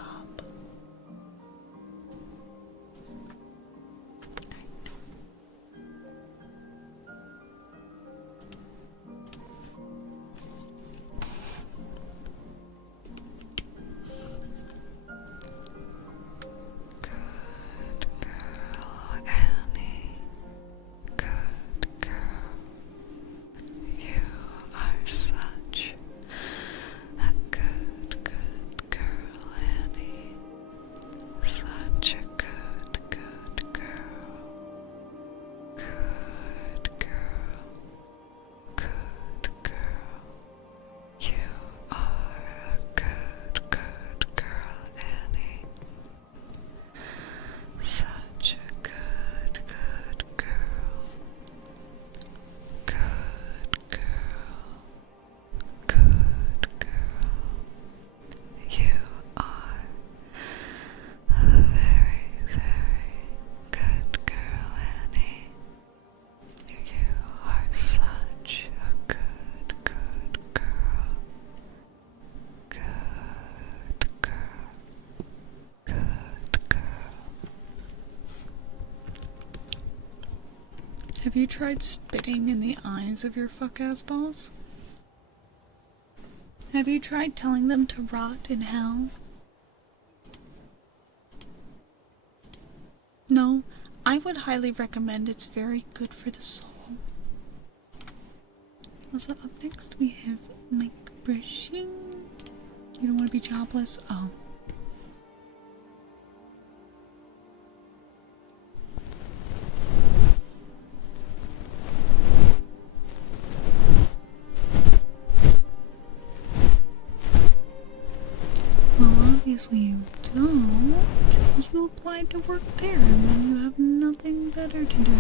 Have you tried spitting in the eyes of your fuck-ass boss? Have you tried telling them to rot in hell? No, I would highly recommend. It's very good for the soul. Also, up next we have mic brushing. You don't want to be jobless? Oh. Well, obviously you don't. You applied to work there when you have nothing better to do.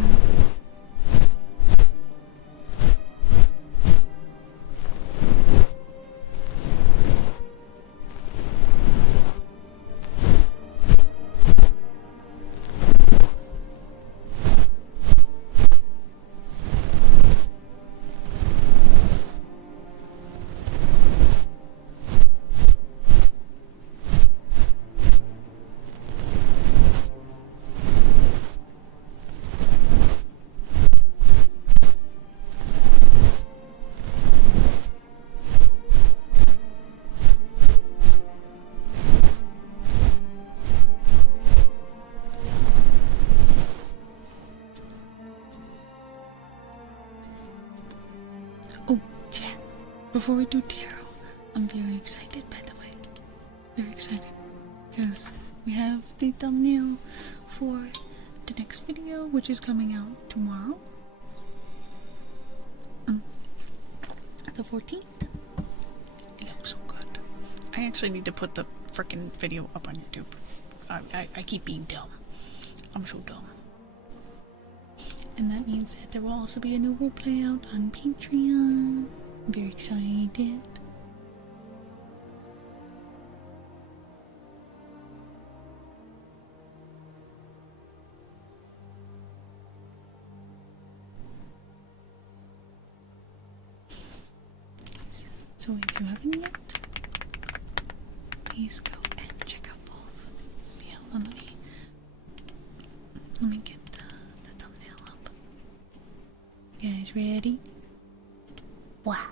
Oh, chat. Before we do tarot, I'm very excited, by the way. Very excited. Because we have the thumbnail for the next video, which is coming out tomorrow. The 14th. It looks so good. I actually need to put the frickin' video up on YouTube. I keep being dumb. I'm so dumb. And that means that there will also be a new roleplay out on Patreon. I'm very excited. So if you haven't yet, please go and check out both. Yeah, hold on, let me get the thumbnail up. You guys ready? Wow.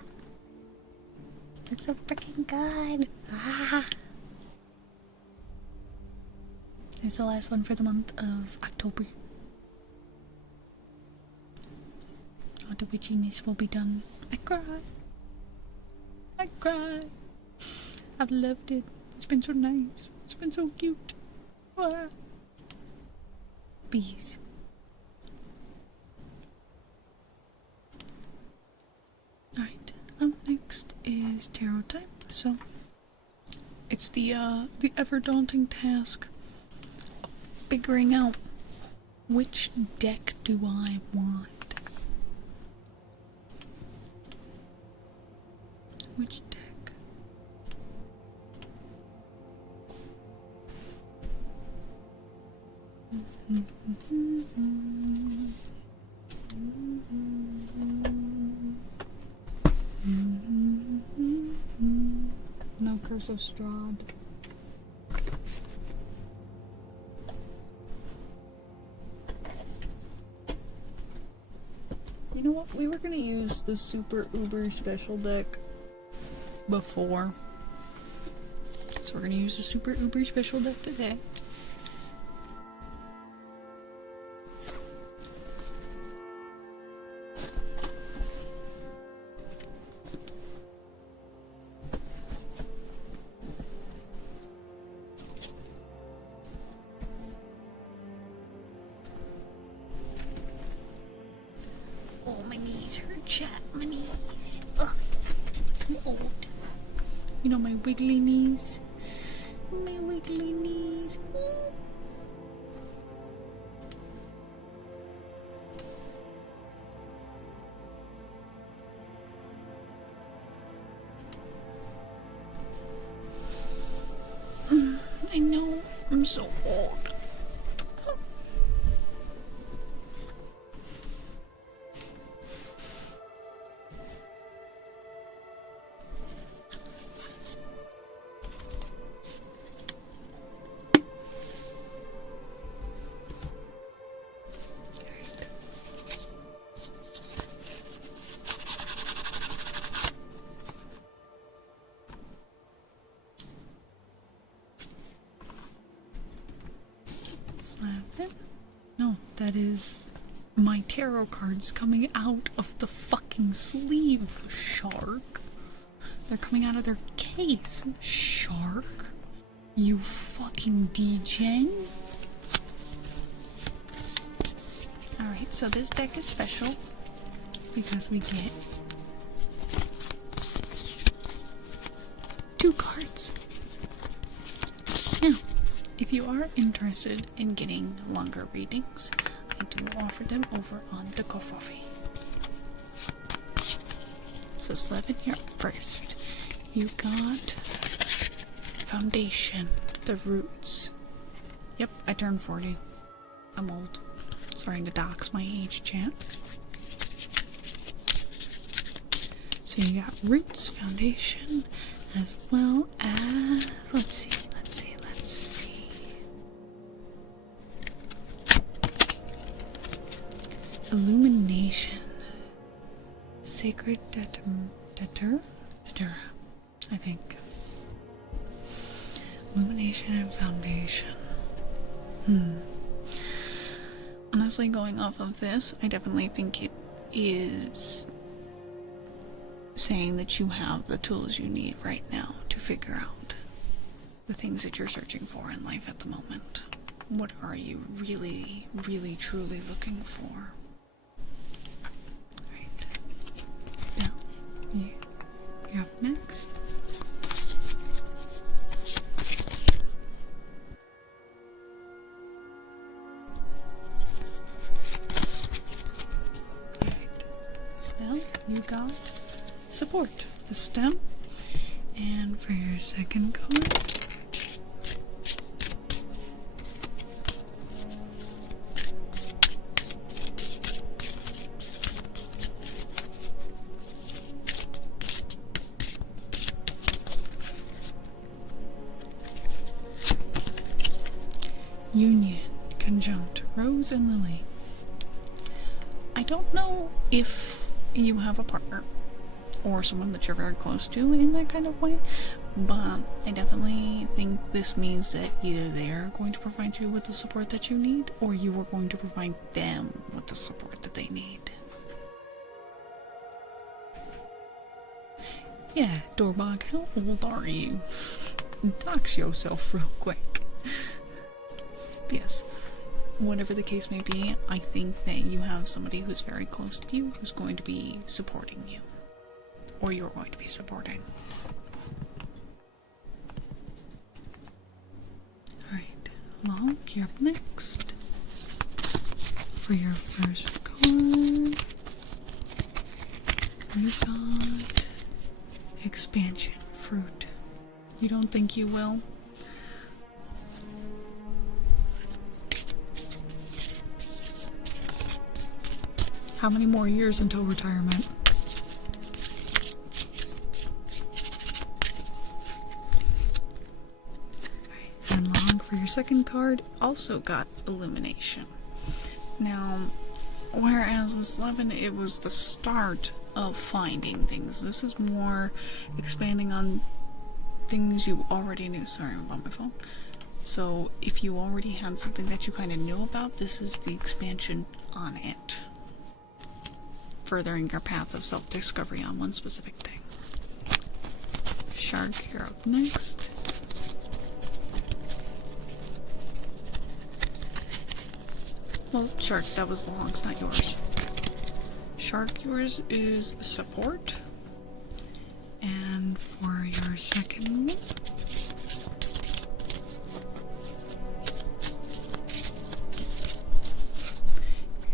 That's so freaking good. Ah. It's the last one for the month of October. All the witchiness will be done. I cried. I cried. I've loved it. It's been so nice. It's been so cute. Ah. Bees. Alright, up next is tarot time. So it's the ever daunting task of figuring out which deck do I want. Which deck? No Curse of Strahd. You know what? We were gonna use the super uber special deck before. So we're gonna use the super uber special deck today. Oh, my knees hurt, chat. My knees. Ugh. I'm old. You know, my wiggly knees. My wiggly knees. Ooh. I know. I'm so old. That is my tarot cards coming out of the fucking sleeve, Shark. They're coming out of their case, Shark. You fucking degen. Alright, so this deck is special because we get 2 cards. Now, if you are interested in getting longer readings, I do offer them over on the Ko-fi. So Slevin, you're up first. You got Foundation, the Roots. Yep, I turned 40. I'm old. Starting to dox my age, chat. So you got Roots, Foundation, as well as, let's see. Illumination. Sacred Deter, I think. Illumination and Foundation. Honestly, going off of this, I definitely think it is saying that you have the tools you need right now to figure out the things that you're searching for in life at the moment. What are you really, really, truly looking for? You're up next. Alright. Now you got Support, the stem. And for your second card, Union, conjunct Rose and Lily. I don't know if you have a partner or someone that you're very close to in that kind of way, but I definitely think this means that either they're going to provide you with the support that you need, or you are going to provide them with the support that they need. Yeah, Dorbog, how old are you? Dox yourself real quick. Yes, whatever the case may be, I think that you have somebody who's very close to you who's going to be supporting you. Or you're going to be supporting. Alright, Long, you're up next. For your first card, you got Expansion, Fruit. You don't think you will? How many more years until retirement? Right, and Long, for your second card, also got Illumination. Now, whereas with Slevin, it was the start of finding things. This is more expanding on things you already knew. Sorry, I'm on my phone. So, if you already had something that you kind of knew about, this is the expansion on it. Furthering your path of self-discovery on one specific thing. Shark, you're up next. Well, Shark, that was Long's, not yours. Shark, yours is Support. And for your second one,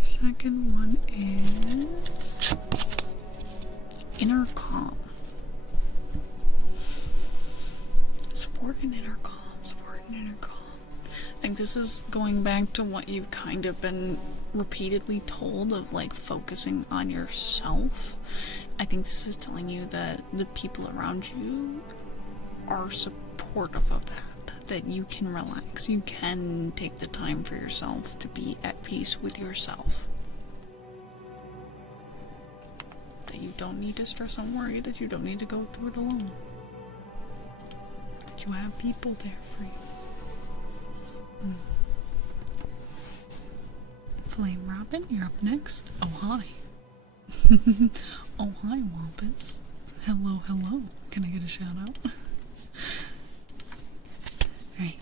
second one is Inner Calm. Support and Inner Calm. Support and Inner Calm. I think this is going back to what you've kind of been repeatedly told of, like, focusing on yourself. I think this is telling you that the people around you are supportive of that you can relax, you can take the time for yourself to be at peace with yourself. That you don't need to stress and worry, that you don't need to go through it alone. That you have people there for you. Flame Robin, you're up next. Oh, hi. Oh, hi, Wampus. Hello, hello. Can I get a shout out? Alright.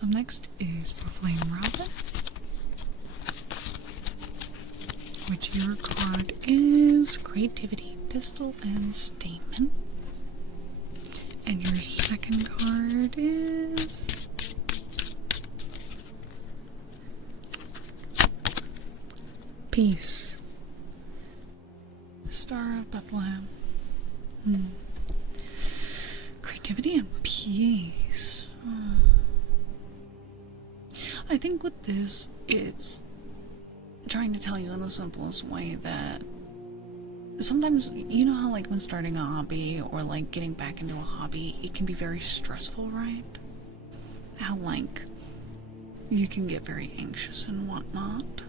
Up next is for Flame Robin, which your card is Creativity, Pistol, and Stamen. And your second card is Peace, Star of Bethlehem. Creativity and peace. I think with this, it's trying to tell you in the simplest way that sometimes, you know how like when starting a hobby or like getting back into a hobby, it can be very stressful, right? How like you can get very anxious and whatnot.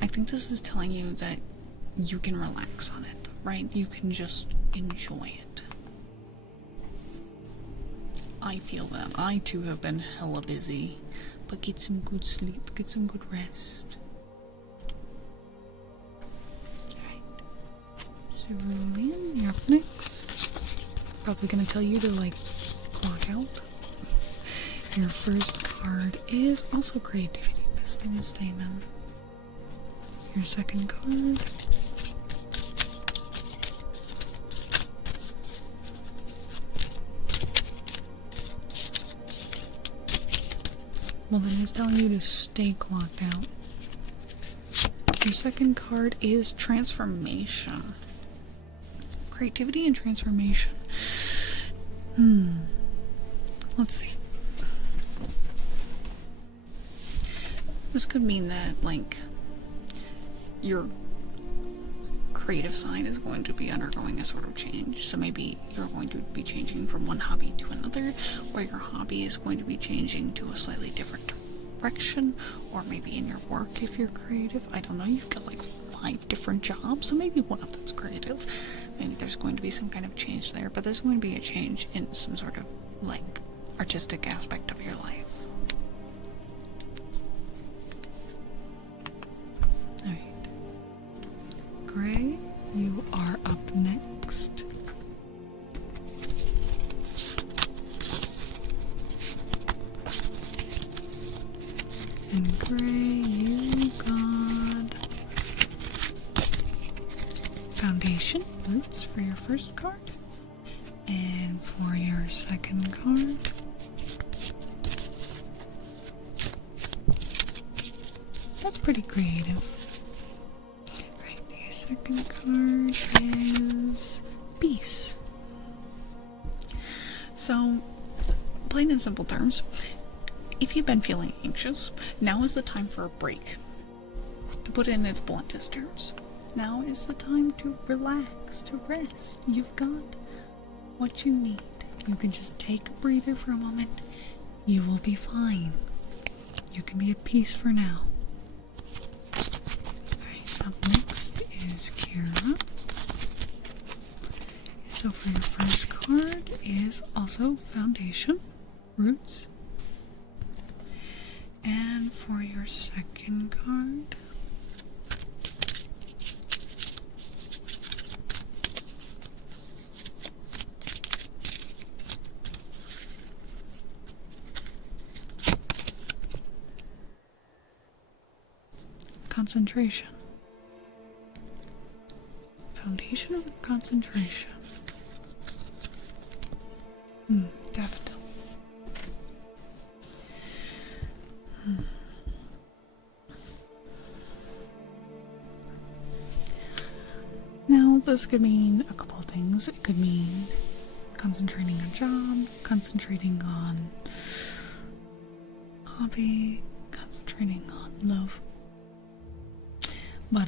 I think this is telling you that you can relax on it, right? You can just enjoy it. I feel that. I too have been hella busy, but get some good sleep, get some good rest. Alright. Cerulean, you're up next. Probably gonna tell you to like clock out. Your first card is also Creativity, Pistol, and Stamen. Your second card well, then it's telling you to stay clocked out. Your second card is Transformation. Creativity and Transformation. Let's see. This could mean that, like, your creative side is going to be undergoing a sort of change. So maybe you're going to be changing from one hobby to another, or your hobby is going to be changing to a slightly different direction, or maybe in your work if you're creative. I don't know, you've got like 5 different jobs, so maybe one of them's creative. Maybe there's going to be some kind of change there, but there's going to be a change in some sort of like artistic aspect of your life. Gray, you are up next. And Gray, you got Foundation, Roots for your first card. And for your second card, that's pretty creative. Second card is Peace. So, plain and simple terms, if you've been feeling anxious, now is the time for a break. To put it in its bluntest terms, now is the time to relax, to rest. You've got what you need. You can just take a breather for a moment. You will be fine. You can be at peace for now. Up next is Kira. So for your first card is also Foundation, Roots. And for your second card, Concentration. Foundation or concentration? Definitely. Now, this could mean a couple of things. It could mean concentrating on job, concentrating on hobby, concentrating on love. But,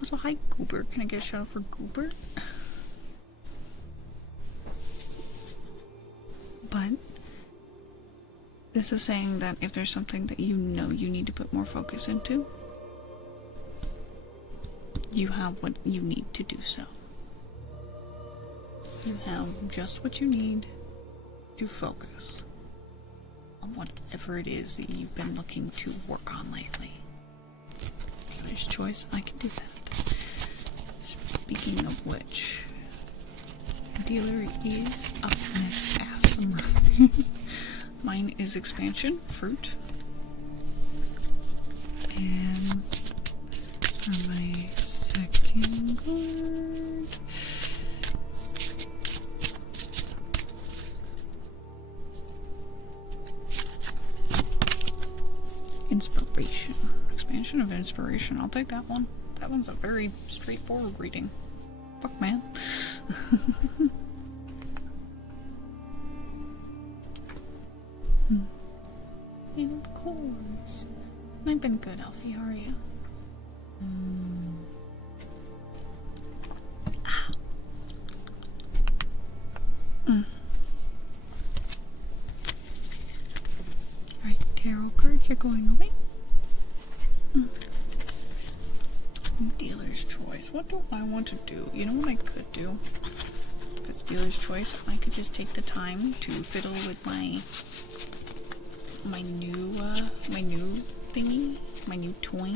also, hi, Goober. Can I get a shout out for Goober? But this is saying that if there's something that you know you need to put more focus into, you have what you need to do so. You have just what you need to focus on whatever it is that you've been looking to work on lately. dealer's choice. I can do that. Speaking of which, dealer is up next. Awesome. Mine is expansion, fruit. And for my second card, inspiration. Expansion of inspiration. I'll take that one. That one's a very straightforward reading. Fuck, man. And of course, I've been good, Alfie. How are you? Alright, tarot cards are going away. Dealer's choice. What do I want to do? You know what I could do? If it's dealer's choice, I could just take the time to fiddle with my new thingy, my new toy.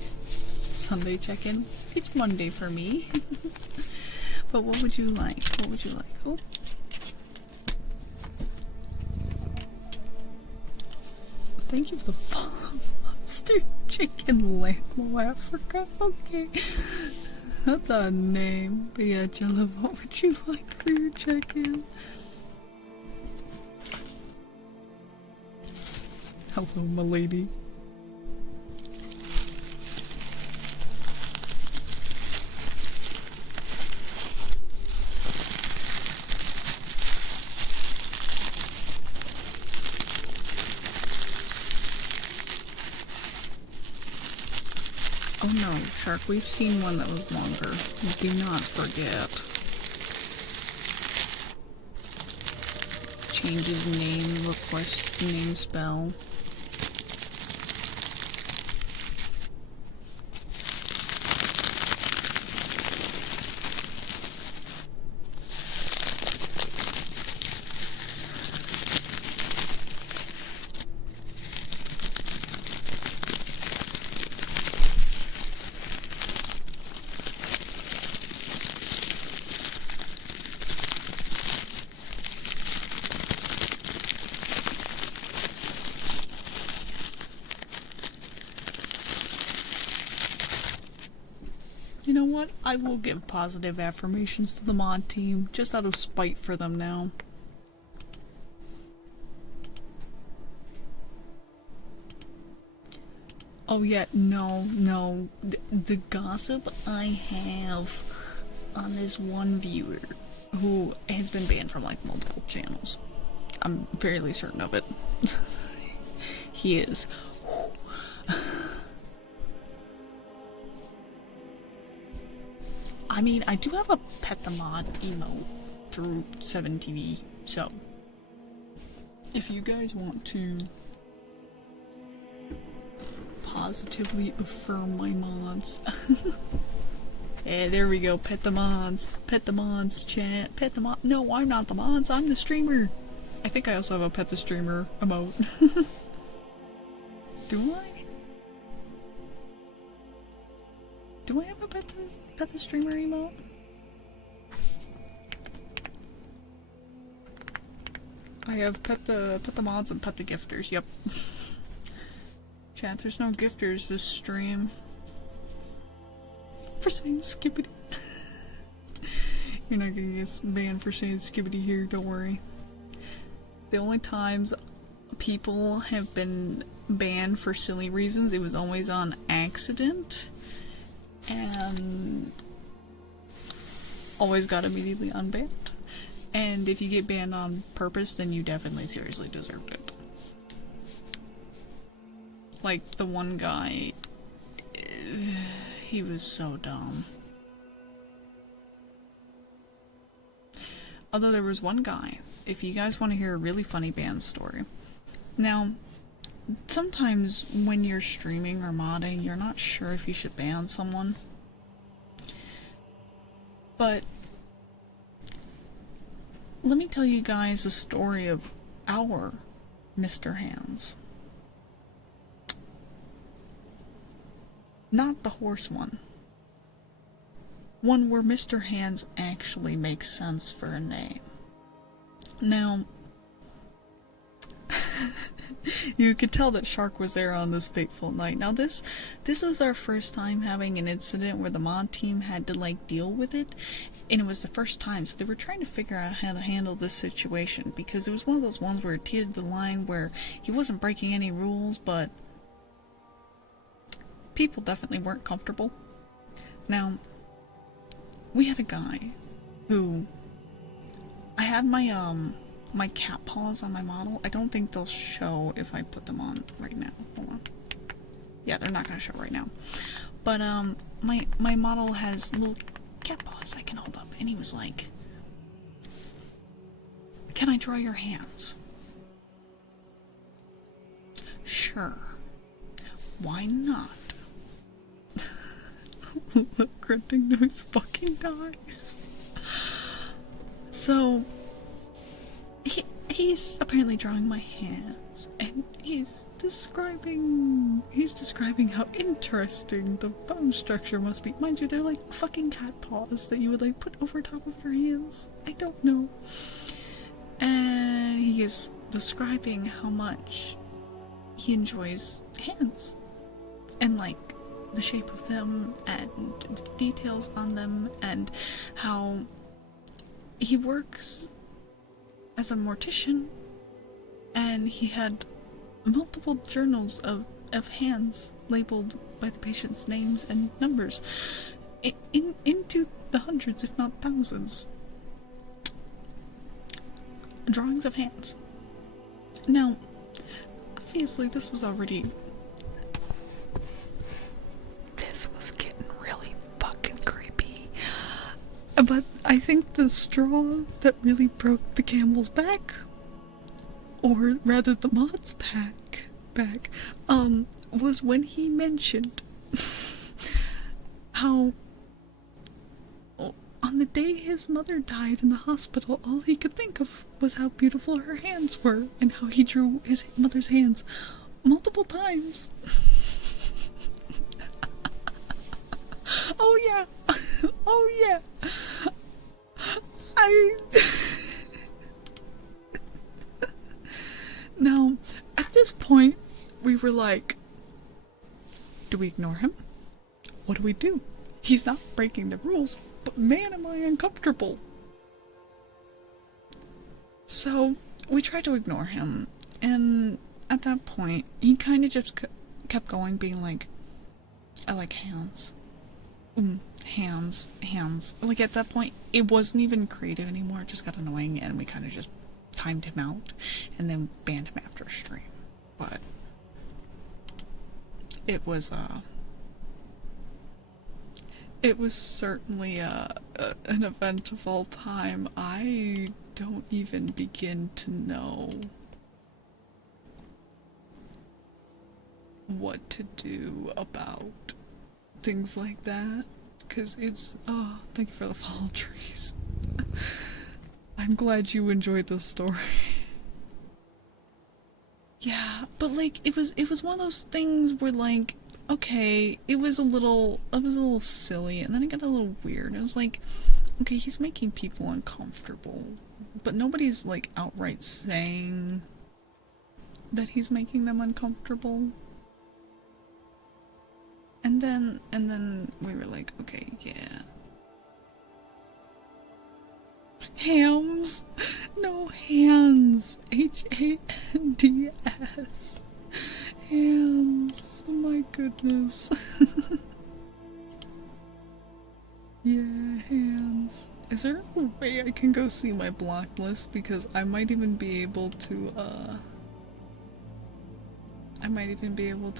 Sunday check-in. It's Monday for me. But what would you like? What would you like? Oh. Thank you for the follow. Monster Chicken Lamb Africa. Okay. That's a name. But yeah, Jella, what would you like for your check-in? Hello, my lady. Oh no, Shark, we've seen one that was longer. Do not forget. Changes name, requests name spell. You know what? I will give positive affirmations to the mod team, just out of spite for them now. Oh yeah, no. The gossip I have on this one viewer who has been banned from like multiple channels. I'm fairly certain of it. He is. I mean, I do have a pet the mod emote through 7TV, so if you guys want to positively affirm my mods. Hey, there we go, pet the mods, chat, pet the mod. No, I'm not the mods, I'm the streamer. I think I also have a pet the streamer emote. Do I? Do I have a pet the streamer emote? I have pet the mods and pet the gifters, yep. Chat, there's no gifters this stream. For saying skibbity. You're not gonna get banned for saying skibbity here, don't worry. The only times people have been banned for silly reasons, it was always on accident. And always got immediately unbanned. And if you get banned on purpose, then you definitely seriously deserved it. Like the one guy, he was so dumb. Although there was one guy, if you guys want to hear a really funny ban story. Now, sometimes when you're streaming or modding, you're not sure if you should ban someone. But let me tell you guys a story of our Mr. Hands. Not the horse one. One where Mr. Hands actually makes sense for a name. Now, you could tell that Shark was there on this fateful night. Now this was our first time having an incident where the mod team had to like deal with it, and it was the first time, so they were trying to figure out how to handle this situation, because it was one of those ones where it teetered the line where he wasn't breaking any rules, but people definitely weren't comfortable. Now, we had a guy who, I had my cat paws on my model. I don't think they'll show if I put them on right now. Hold on. Yeah, they're not gonna show right now. But my model has little cat paws I can hold up, and he was like, "Can I draw your hands?" Sure. Why not? The grunting noise fucking dies. So he's apparently drawing my hands, and he's describing how interesting the bone structure must be. Mind you, they're like fucking cat paws that you would like put over top of your hands. I don't know. And he is describing how much he enjoys hands, and like the shape of them and the details on them, and how he works as a mortician, and he had multiple journals of hands labeled by the patient's names and numbers into the hundreds, if not thousands, drawings of hands. Now, obviously this was getting really fucking creepy. But I think the straw that really broke the camel's back, or rather the mod's back, was when he mentioned how on the day his mother died in the hospital, all he could think of was how beautiful her hands were, and how he drew his mother's hands multiple times. Oh yeah. Oh yeah. Now, at this point, we were like, do we ignore him? What do we do? He's not breaking the rules, but man, am I uncomfortable. So, we tried to ignore him, and at that point, he kind of just kept going, being like, I like hands. Hands. Like, at that point, it wasn't even creative anymore, it just got annoying, and we kind of just timed him out, and then banned him after a stream. But it was certainly an event of all time. I don't even begin to know what to do about things like that, because it's, oh, thank you for the follow trees. I'm glad you enjoyed this story. Yeah, but like, it was one of those things where like, okay, it was a little silly, and then it got a little weird. It was like, okay, he's making people uncomfortable, but nobody's like outright saying that he's making them uncomfortable. And then we were like, okay, yeah. Hams! No, hands! Hands. Hands. Oh my goodness. Yeah, hands. Is there a way I can go see my block list? Because I might even be able to,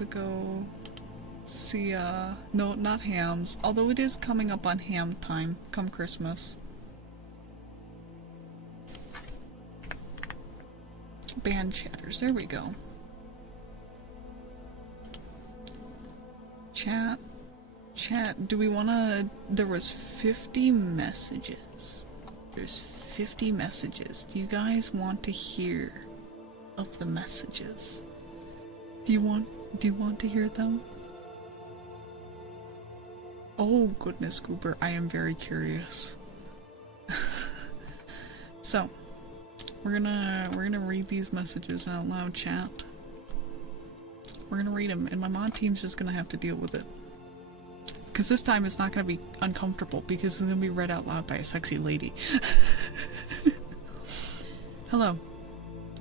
go see, no, not hams. Although it is coming up on ham time, come Christmas. Band chatters, there we go. Chat, do we wanna, there was 50 messages. There's 50 messages. Do you guys want to hear of the messages? Do you want to hear them? Oh goodness, Goober, I am very curious. So, we're gonna read these messages out loud, chat. We're gonna read them, and my mod team's just gonna have to deal with it. Because this time it's not gonna be uncomfortable, because it's gonna be read out loud by a sexy lady. Hello.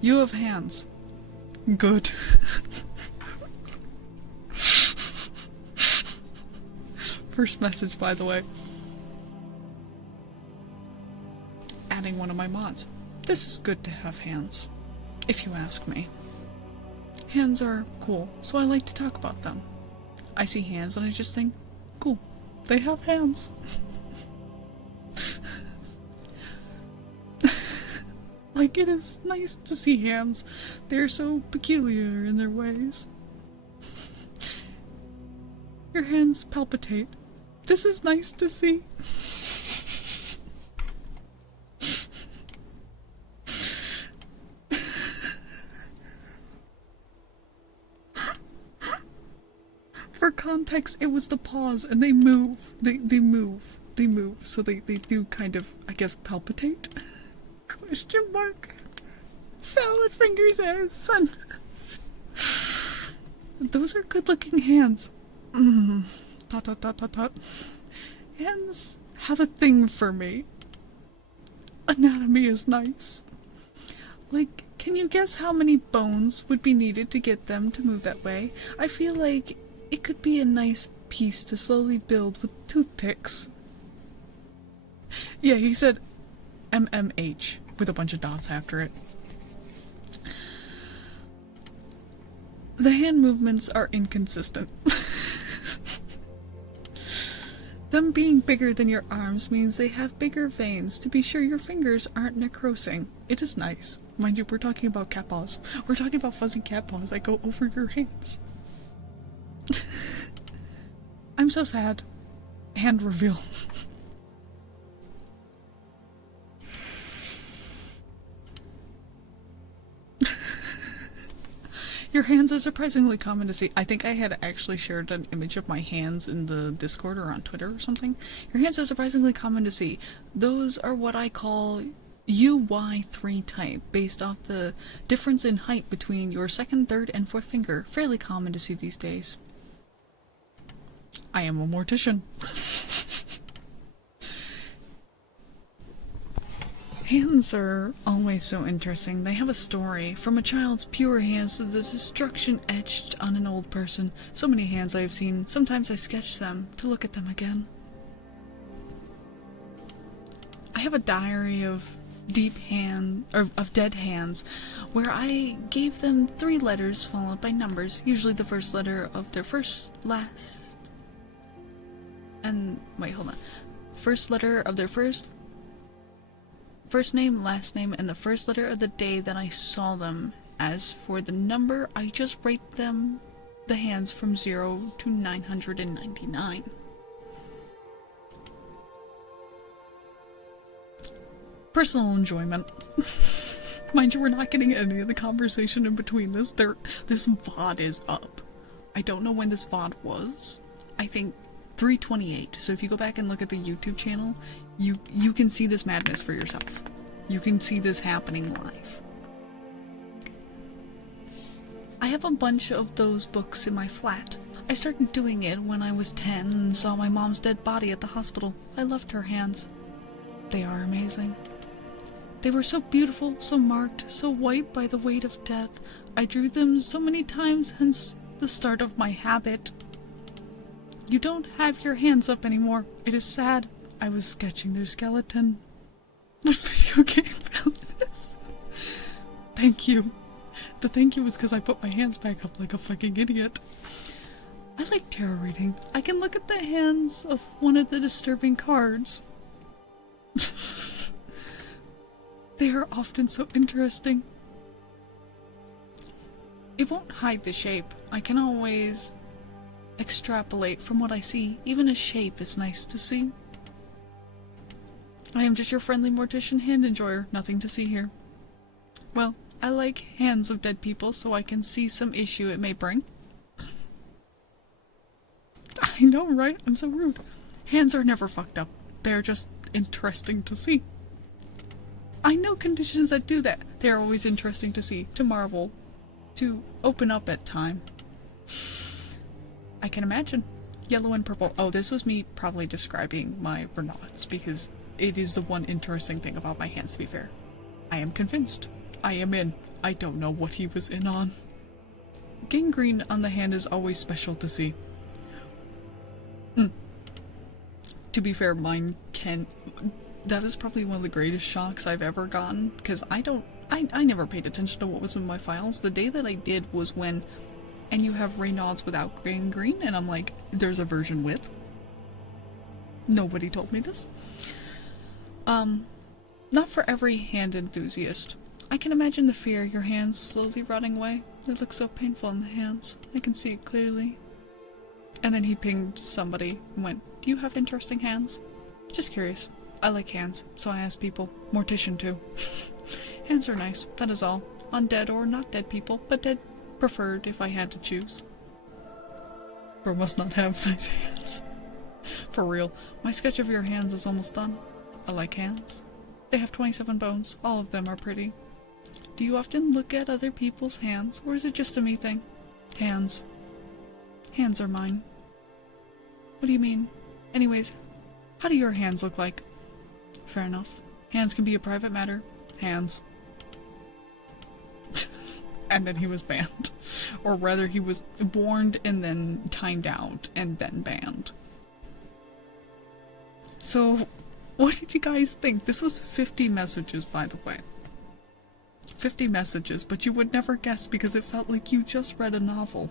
You have hands. Good. First message, by the way. Adding one of my mods. This is good to have hands, if you ask me. Hands are cool, so I like to talk about them. I see hands and I just think, cool, they have hands. Like, it is nice to see hands. They're so peculiar in their ways. Your hands palpitate. This is nice to see. For context, it was the paws, and they move. They move. They move. So they do kind of, I guess, palpitate. Question mark. Salad finger says, son. Those are good looking hands. Dot dot dot dot dot. Hands have a thing for me. Anatomy is nice. Like, can you guess how many bones would be needed to get them to move that way? I feel like it could be a nice piece to slowly build with toothpicks. Yeah, he said MMH with a bunch of dots after it. The hand movements are inconsistent. Them being bigger than your arms means they have bigger veins to be sure your fingers aren't necrosing. It is nice. Mind you, we're talking about cat paws. We're talking about fuzzy cat paws that go over your hands. I'm so sad. Hand reveal. Your hands are surprisingly common to see. I think I had actually shared an image of my hands in the Discord or on Twitter or something. Your hands are surprisingly common to see. Those are what I call UY3 type, based off the difference in height between your second, third, and fourth finger. Fairly common to see these days. I am a mortician. Hands are always so interesting. They have a story. From a child's pure hands to the destruction etched on an old person. So many hands I have seen. Sometimes I sketch them to look at them again. I have a diary of dead hands, where I gave them 3 letters followed by numbers, usually the first letter of their first letter of their first name, last name, and the first letter of the day that I saw them. As for the number, I just rate them the hands from 0 to 999. Personal enjoyment. Mind you, we're not getting any of the conversation in between this. This VOD is up. I don't know when this VOD was. I think 328. So if you go back and look at the YouTube channel, you can see this madness for yourself. You can see this happening live. I have a bunch of those books in my flat. I started doing it when I was 10 and saw my mom's dead body at the hospital. I loved her hands. They are amazing. They were so beautiful, so marked, so white by the weight of death. I drew them so many times, hence the start of my habit. You don't have your hands up anymore. It is sad. I was sketching their skeleton. What video game villainous? Thank you. The thank you was because I put my hands back up like a fucking idiot. I like tarot reading. I can look at the hands of one of the disturbing cards. They are often so interesting. It won't hide the shape. I can always extrapolate from what I see. Even a shape is nice to see. I am just your friendly mortician hand enjoyer. Nothing to see here. Well, I like hands of dead people so I can see some issue it may bring. I know, right? I'm so rude. Hands are never fucked up. They're just interesting to see. I know conditions that do that. They're always interesting to see, to marvel, to open up at time. I can imagine. Yellow and purple. Oh, this was me probably describing my Renaults, because it is the one interesting thing about my hands, to be fair. I am convinced. I am in. I don't know what he was in on. Gangrene on the hand is always special to see. To be fair, mine can... That is probably one of the greatest shocks I've ever gotten, because I never paid attention to what was in my files. The day that I did was when, and you have Reynolds without gangrene, and I'm like, there's a version with. Nobody told me this. Not for every hand enthusiast. I can imagine the fear, your hands slowly rotting away. It looks so painful in the hands. I can see it clearly. And then he pinged somebody and went, do you have interesting hands? Just curious. I like hands, so I ask people. Mortician too. Hands are nice, that is all. On dead or not dead people, but dead preferred if I had to choose. Bro must not have nice hands. For real, my sketch of your hands is almost done. I like hands. They have 27 bones, all of them are pretty. Do you often look at other people's hands, or is it just a me thing? Hands. Hands are mine. What do you mean? Anyways, how do your hands look like? Fair enough. Hands can be a private matter. Hands. And then he was banned. Or rather, he was warned and then timed out and then banned. So, what did you guys think? This was 50 messages, by the way. 50 messages, but you would never guess because it felt like you just read a novel.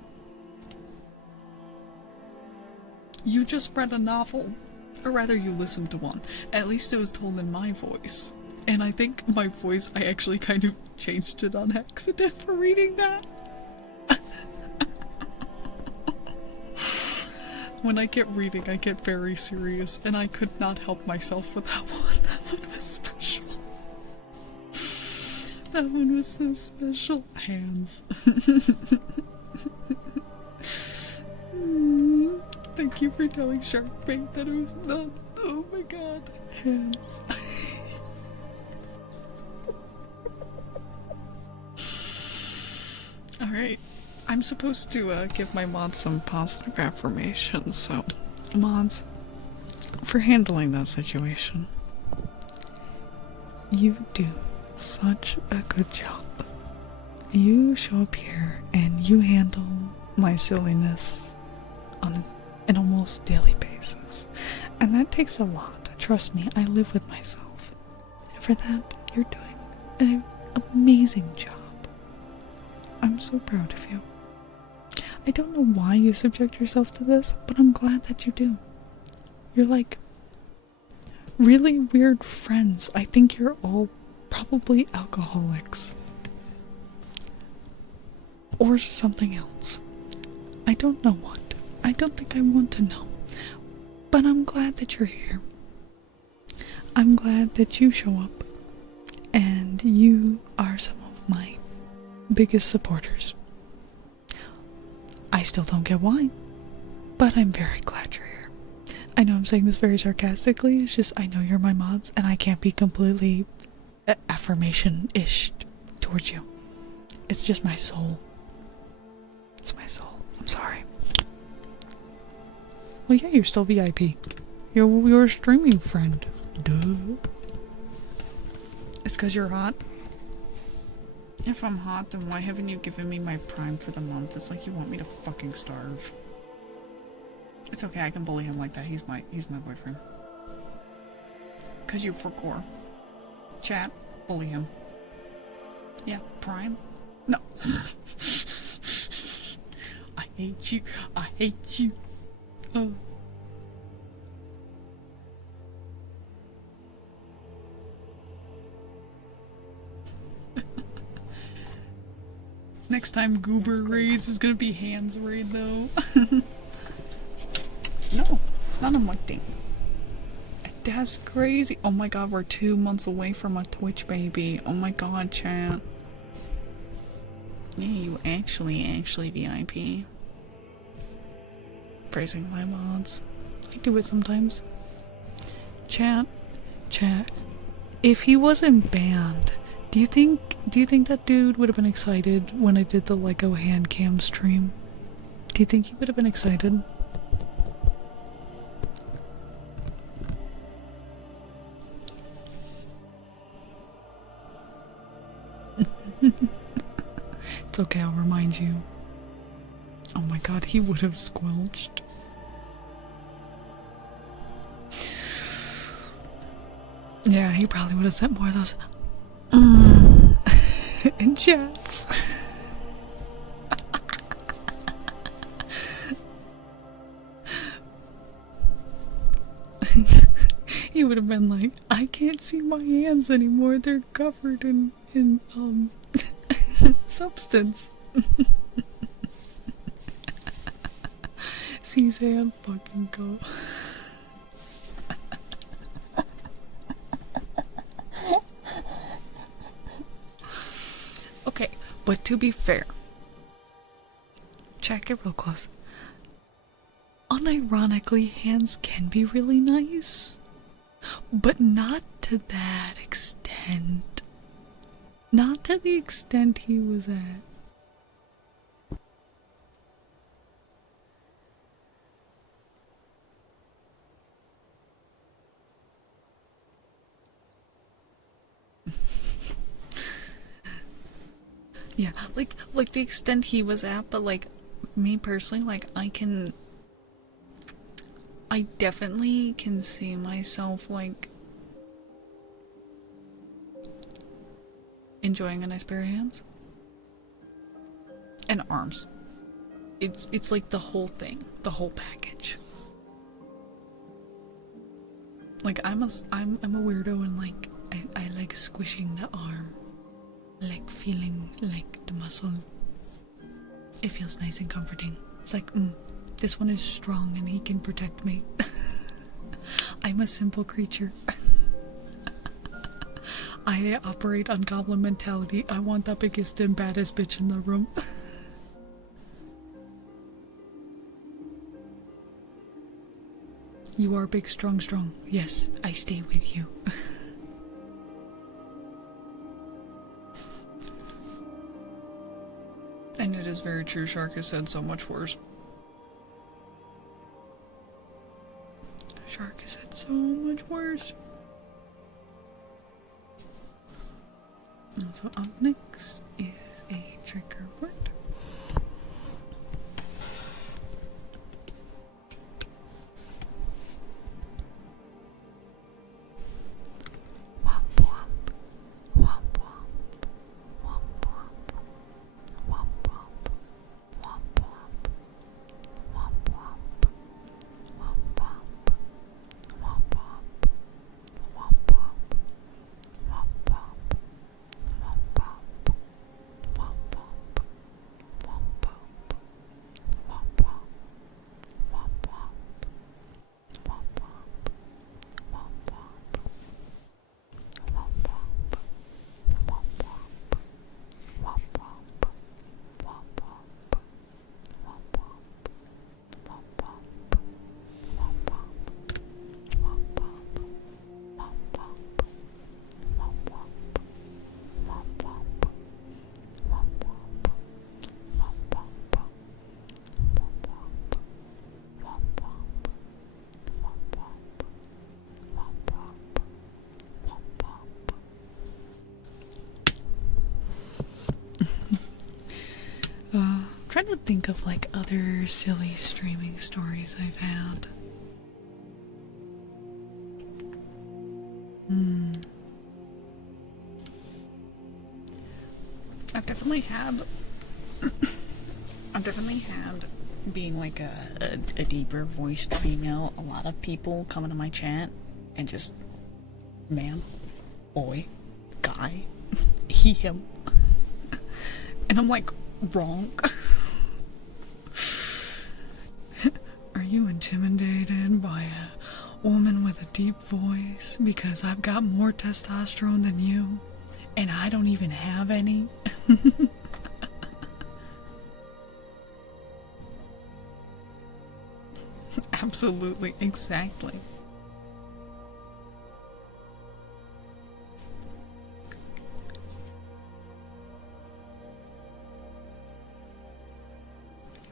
You just read a novel. Or rather, you listened to one. At least it was told in my voice. And I think my voice, I actually kind of changed it on accident for reading that. When I get reading, I get very serious, and I could not help myself with that one. That one was special. That one was so special. Hands. Thank you for telling Sharkbait that it was not. Oh my god. Hands. Alright. I'm supposed to give my mods some positive affirmations, so mods, for handling that situation. You do such a good job. You show up here and you handle my silliness on an almost daily basis. And that takes a lot. Trust me, I live with myself. And for that, you're doing an amazing job. I'm so proud of you. I don't know why you subject yourself to this, but I'm glad that you do. You're like really weird friends. I think you're all probably alcoholics. Or something else. I don't know what. I don't think I want to know. But I'm glad that you're here. I'm glad that you show up. And you are some of my biggest supporters. I still don't get why, but I'm very glad you're here. I know I'm saying this very sarcastically, it's just I know you're my mods and I can't be completely affirmation-ish towards you. It's just my soul. It's my soul. I'm sorry. Well, yeah, you're still VIP. You're a streaming friend. Duh. It's because you're hot? If I'm hot, then why haven't you given me my prime for the month? It's like you want me to fucking starve. It's okay, I can bully him like that. He's my boyfriend. Cause you're for core. Chat, bully him. Yeah, prime? No. I hate you. I hate you. Oh. Next time Goober raids is gonna be Hands raid though. No, it's not a mug thing. That's crazy. Oh my god, we're 2 months away from a Twitch baby. Oh my god, chat. Yeah, you actually VIP. Praising my mods. I do it sometimes. Chat. If he wasn't banned, do you think that dude would have been excited when I did the Lego hand cam stream? Do you think he would have been excited? It's okay, I'll remind you. Oh my god, he would have squelched. Yeah, he probably would have sent more of those in chats. He would have been like, I can't see my hands anymore, they're covered in substance. Suzanne fucking go. Okay, but to be fair, check it real close. Unironically, hands can be really nice, but not to that extent. Not to the extent he was at. Yeah, like the extent he was at, but like me personally, like I definitely can see myself like enjoying a nice pair of hands and arms. It's like the whole thing, the whole package. Like I'm a weirdo and like I like squishing the arm. Like feeling like the muscle. It feels nice and comforting. It's like, this one is strong and he can protect me. I'm a simple creature. I operate on goblin mentality. I want the biggest and baddest bitch in the room. You are big, strong. Yes, I stay with you. And it is very true, Shark has said so much worse. Shark has said so much worse. And so up next is a trigger word. Trying to think of like other silly streaming stories I've had. I've definitely had being like a deeper voiced female, a lot of people come into my chat and just man, boy, guy, he, him. And I'm like, wrong. Are you intimidated by a woman with a deep voice because I've got more testosterone than you and I don't even have any? Absolutely, exactly.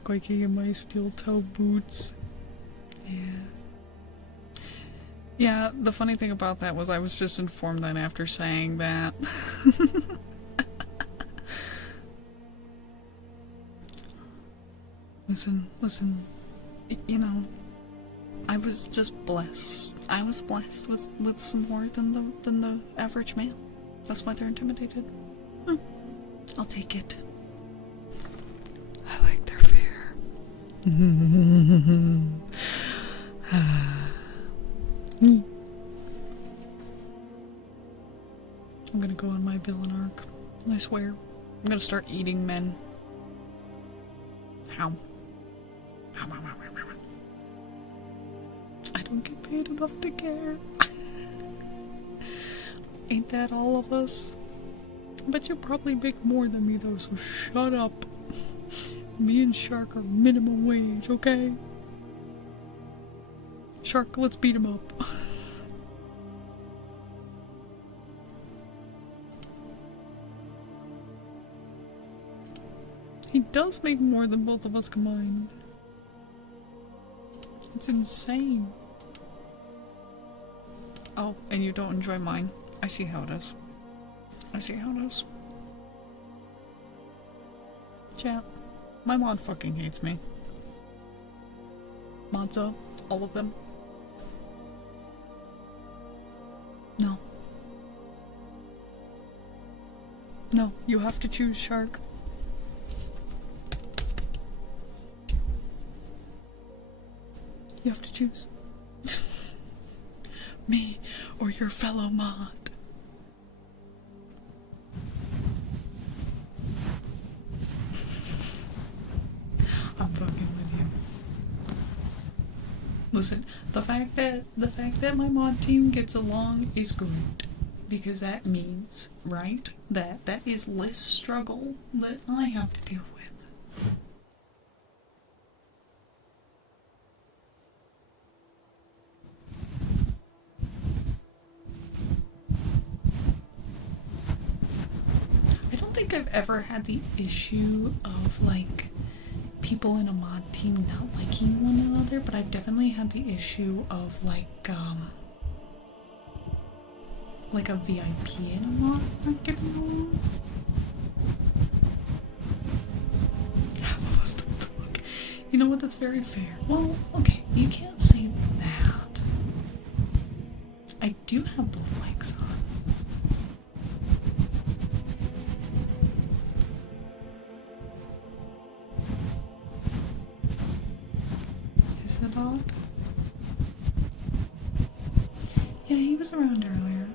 Quaking in my steel toe boots. Yeah. Yeah, the funny thing about that was I was just informed that after saying that. Listen, you know, I was just blessed. I was blessed with some more than the average male. That's why they're intimidated. I'll take it. I like their fare. I'm gonna go on my villain arc. I swear. I'm gonna start eating men. How? I don't get paid enough to care. Ain't that all of us? But you probably make more than me though, so shut up. Me and Shark are minimum wage, okay? Shark, let's beat him up. He does make more than both of us combined. It's insane. Oh, and you don't enjoy mine. I see how it is. I see how it is. Chat. My mod fucking hates me. Mods, all of them. No. No, you have to choose, Shark. You have to choose. Me or your fellow mod. I'm fucking with you. Listen, the fact that my mod team gets along is great. Because that means, right, that is less struggle that I have to deal with. I don't think I've ever had the issue of, like, people in a mod team not liking one another, but I've definitely had the issue of, like a VIP in a mod not getting along. Half of us don't talk. You know what, that's very fair. Well, okay, you can't say that. I do have both mics on. Is it odd? Yeah, he was around earlier.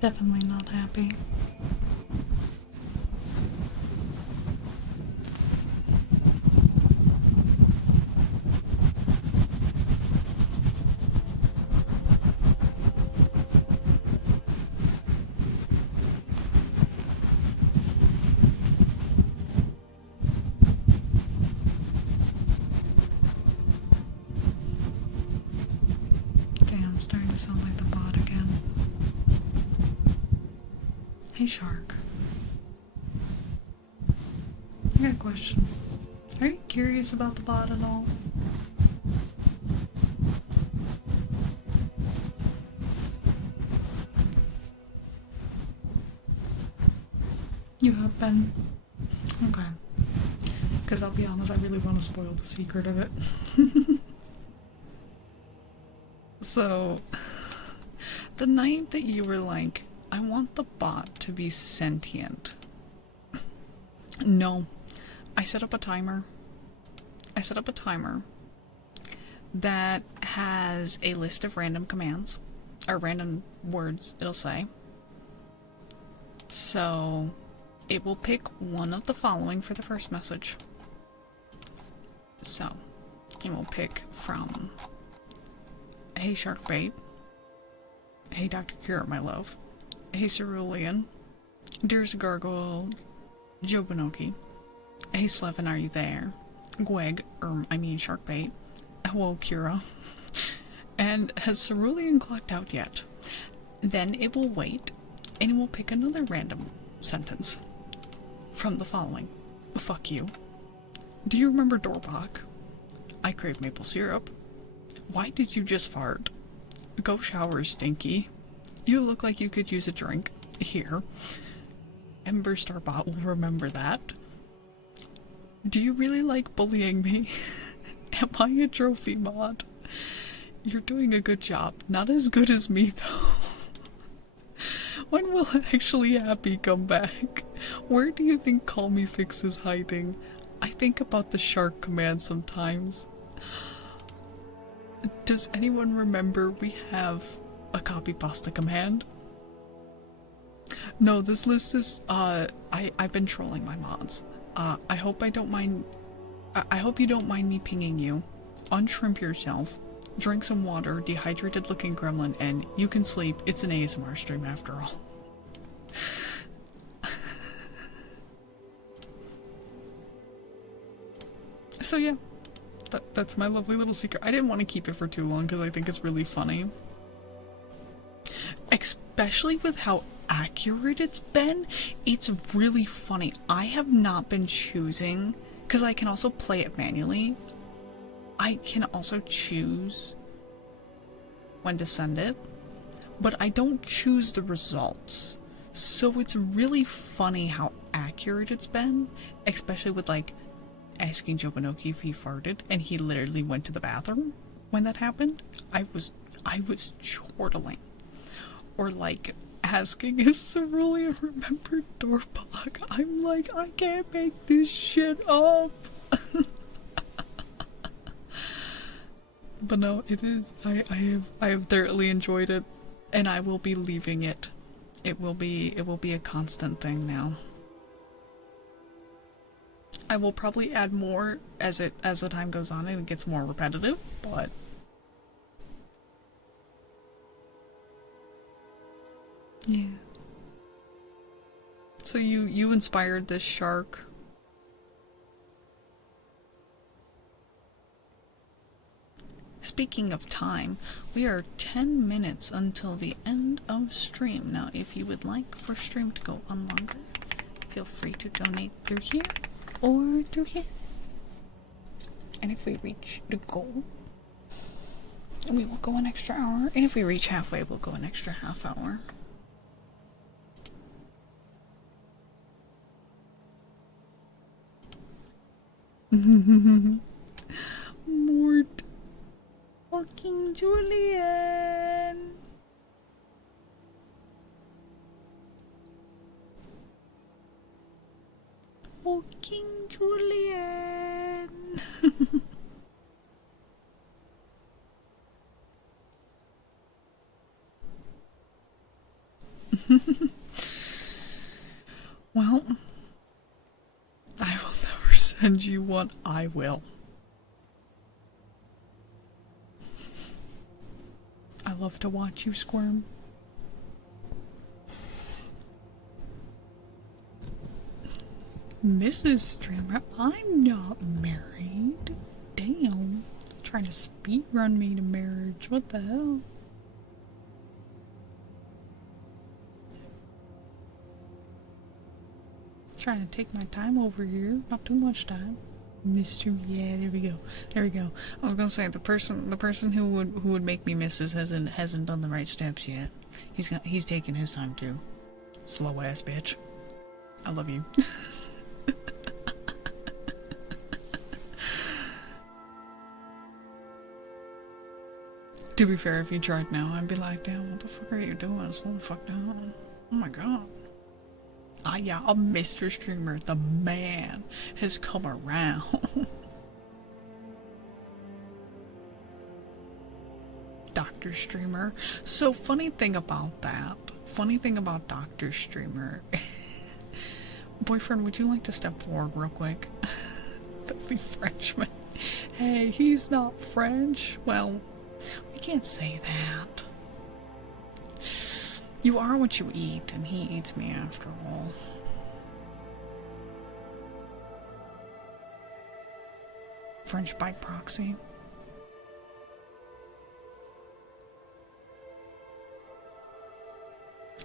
Definitely not happy. Damn, I'm starting to sound like the bot again. Hey, Shark. I got a question. Are you curious about the bot at all? You have been? Okay. Because I'll be honest, I really want to spoil the secret of it. So, the night that you were like, I want the bot to be sentient. No. I set up a timer. That has a list of random commands. Or random words, it'll say. So, it will pick one of the following for the first message. So, it will pick from Hey Sharkbait, Hey Dr. Cure, my love, Hey Cerulean, There's a gargoyle. Jobanoki. Hey Slevin, are you there? Gweg, I mean Sharkbait. Hello, Kira. And has Cerulean clocked out yet? Then it will wait, and it will pick another random sentence from the following. Fuck you. Do you remember Dorbach? I crave maple syrup. Why did you just fart? Go shower, Stinky. You look like you could use a drink. Here. Ember Star bot will remember that. Do you really like bullying me? Am I a trophy mod? You're doing a good job. Not as good as me, though. When will actually Happy come back? Where do you think Call Me Fix is hiding? I think about the shark command sometimes. Does anyone remember we have a copy pasta command? No, this list is, I've been trolling my mods. I hope I don't mind, I hope you don't mind me pinging you. Unshrimp yourself, drink some water, dehydrated looking gremlin, and you can sleep. It's an ASMR stream after all. So yeah, that's my lovely little secret. I didn't want to keep it for too long because I think it's really funny. Especially with how accurate it's been, it's really funny. I have not been choosing, because I can also play it manually. I can also choose when to send it, but I don't choose the results. So it's really funny how accurate it's been, especially with like asking Jobanoki if he farted, and he literally went to the bathroom when that happened. I was chortling. Or like asking if Cerulean remembered Dorbach. I'm like, I can't make this shit up. But no, it is. I have thoroughly enjoyed it, and I will be leaving it. It will be a constant thing now. I will probably add more as the time goes on and it gets more repetitive, but yeah. So you inspired this shark. Speaking of time, we are 10 minutes until the end of stream. Now, if you would like for stream to go on longer, feel free to donate through here or through here. And if we reach the goal, we will go an extra hour. And if we reach halfway, we'll go an extra half hour. Mort. Fucking Julian. Fucking Julian. Well, I will never send you one. I will. I love to watch you squirm. Mrs. Streamer, I'm not married. Damn. Trying to speedrun me to marriage. What the hell? Trying to take my time over here. Not too much time. Mr. Yeah, there we go. There we go. I was gonna say the person who would make me Mrs. hasn't done the right steps yet. He's taking his time too. Slow ass bitch. I love you. To be fair, if you tried now, I'd be like, damn, what the fuck are you doing? Slow the fuck down. Oh my god. Ah yeah, a Mr. Streamer, the man, has come around. Dr. Streamer. So funny thing about Dr. Streamer. Boyfriend, would you like to step forward real quick? Filthy Frenchman. Hey, he's not French. Well, we can't say that. You are what you eat, and he eats me after all. French by proxy.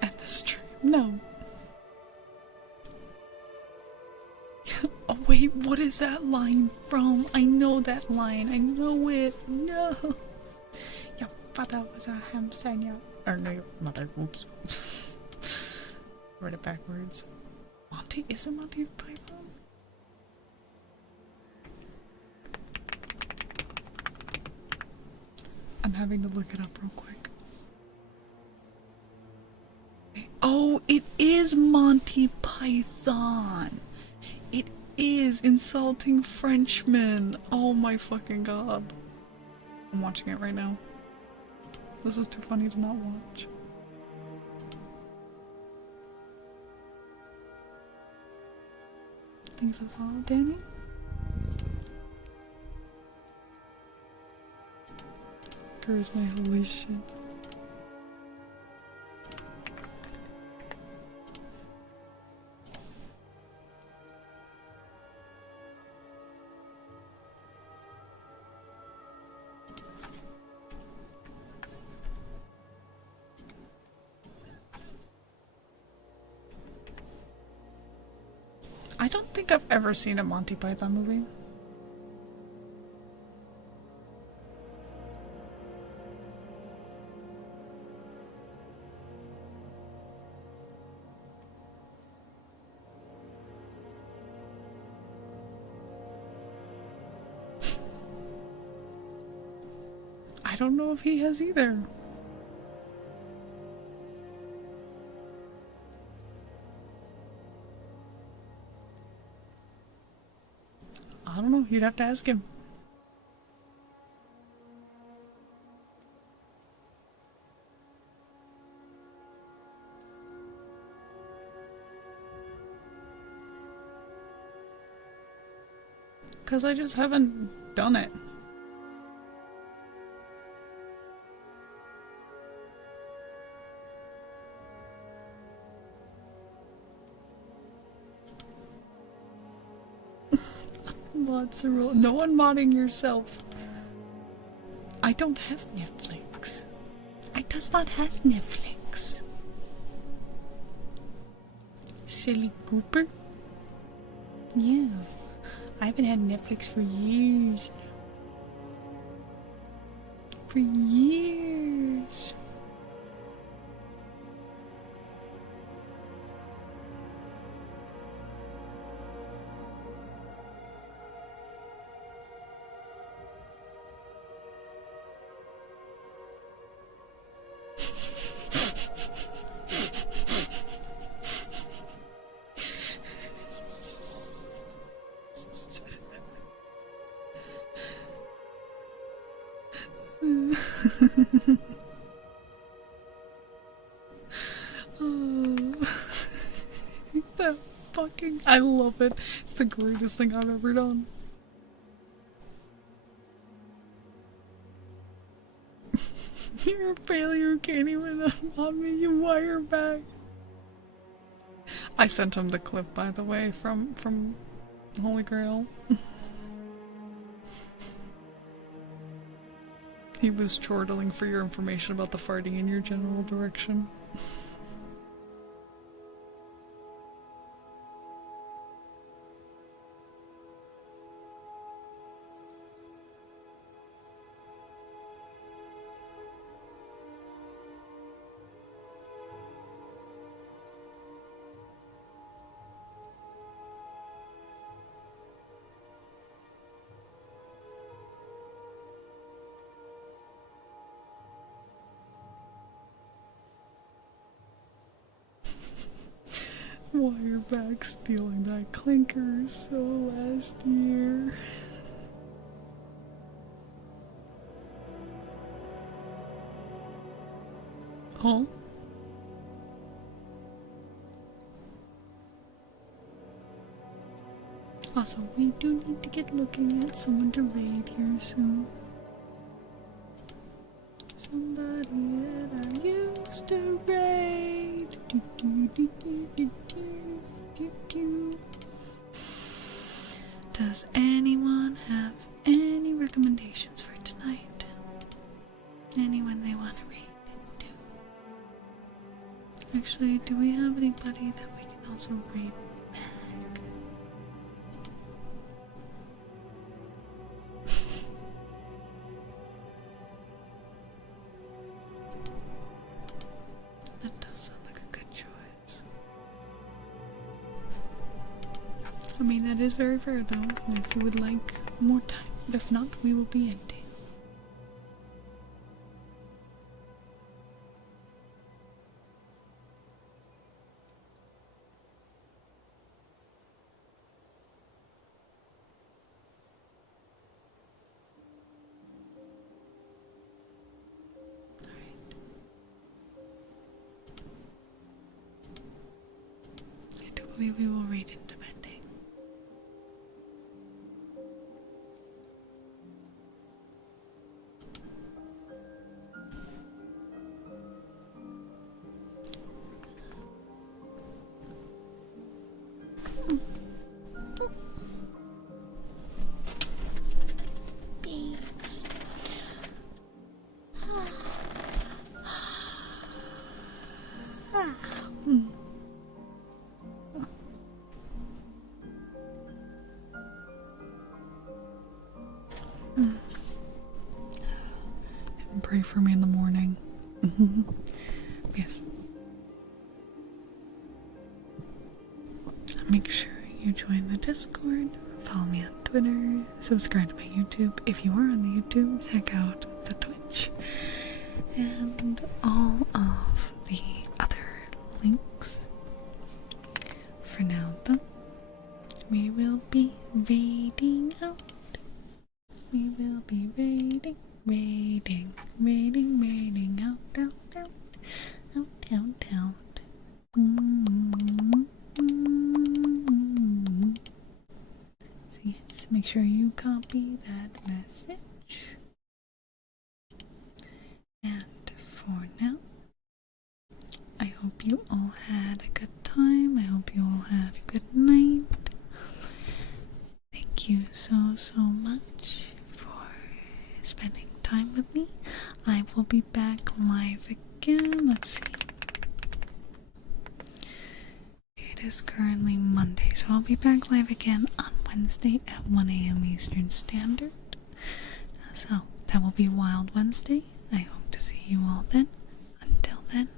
At the stream. No. Oh wait, what is that line from? I know that line. I know it. No. Your father was a hamster. Or no, your mother. Oops. Read it backwards. Monty? Is it Monty Python? I'm having to look it up real quick. Oh, it is Monty Python. It is Insulting Frenchmen. Oh my fucking god. I'm watching it right now. This is too funny to not watch. Thank you for the follow, Danny. Curse my holy shit. I don't think I've ever seen a Monty Python movie. I don't know if he has either. I don't know, you'd have to ask him. Because I just haven't done it. Mozzarella. No one modding yourself. I don't have Netflix. I does not has Netflix. Silly Cooper? Yeah. I haven't had Netflix for years. For years. That fucking, I love it. It's the greatest thing I've ever done. You're a failure, you can't even unmod me, you wire back. I sent him the clip, by the way, from Holy Grail. He was chortling for your information about the farting in your general direction. Wire back stealing that clinker so last year. Huh? Also, we do need to get looking at someone to raid here soon. So somebody that I used to rate. Does anyone have any recommendations for tonight? Anyone they want to read into? Actually, do we have anybody that we can also read back? That does sound like a good choice. I mean, that is very fair though, if you would like more time. If not, we will be ending. I do believe we will read into ending. Thanks. And pray for me in the morning. Yes. Make sure you join the Discord, follow me on Twitter, subscribe to my YouTube. If you are on the YouTube, check out the Twitch. And all of the other links. For now though, we will be raiding out. We will be raiding out. So yes, make sure you copy that message. And for now, I hope you all had a good time. I hope you all have a good night. Thank you so much for spending time with me. I will be back live again. Let's see. It is currently Monday, so I'll be back live again on Wednesday at 1 AM Eastern Standard. So that will be Wild Wednesday. I hope to see you all then. Until then,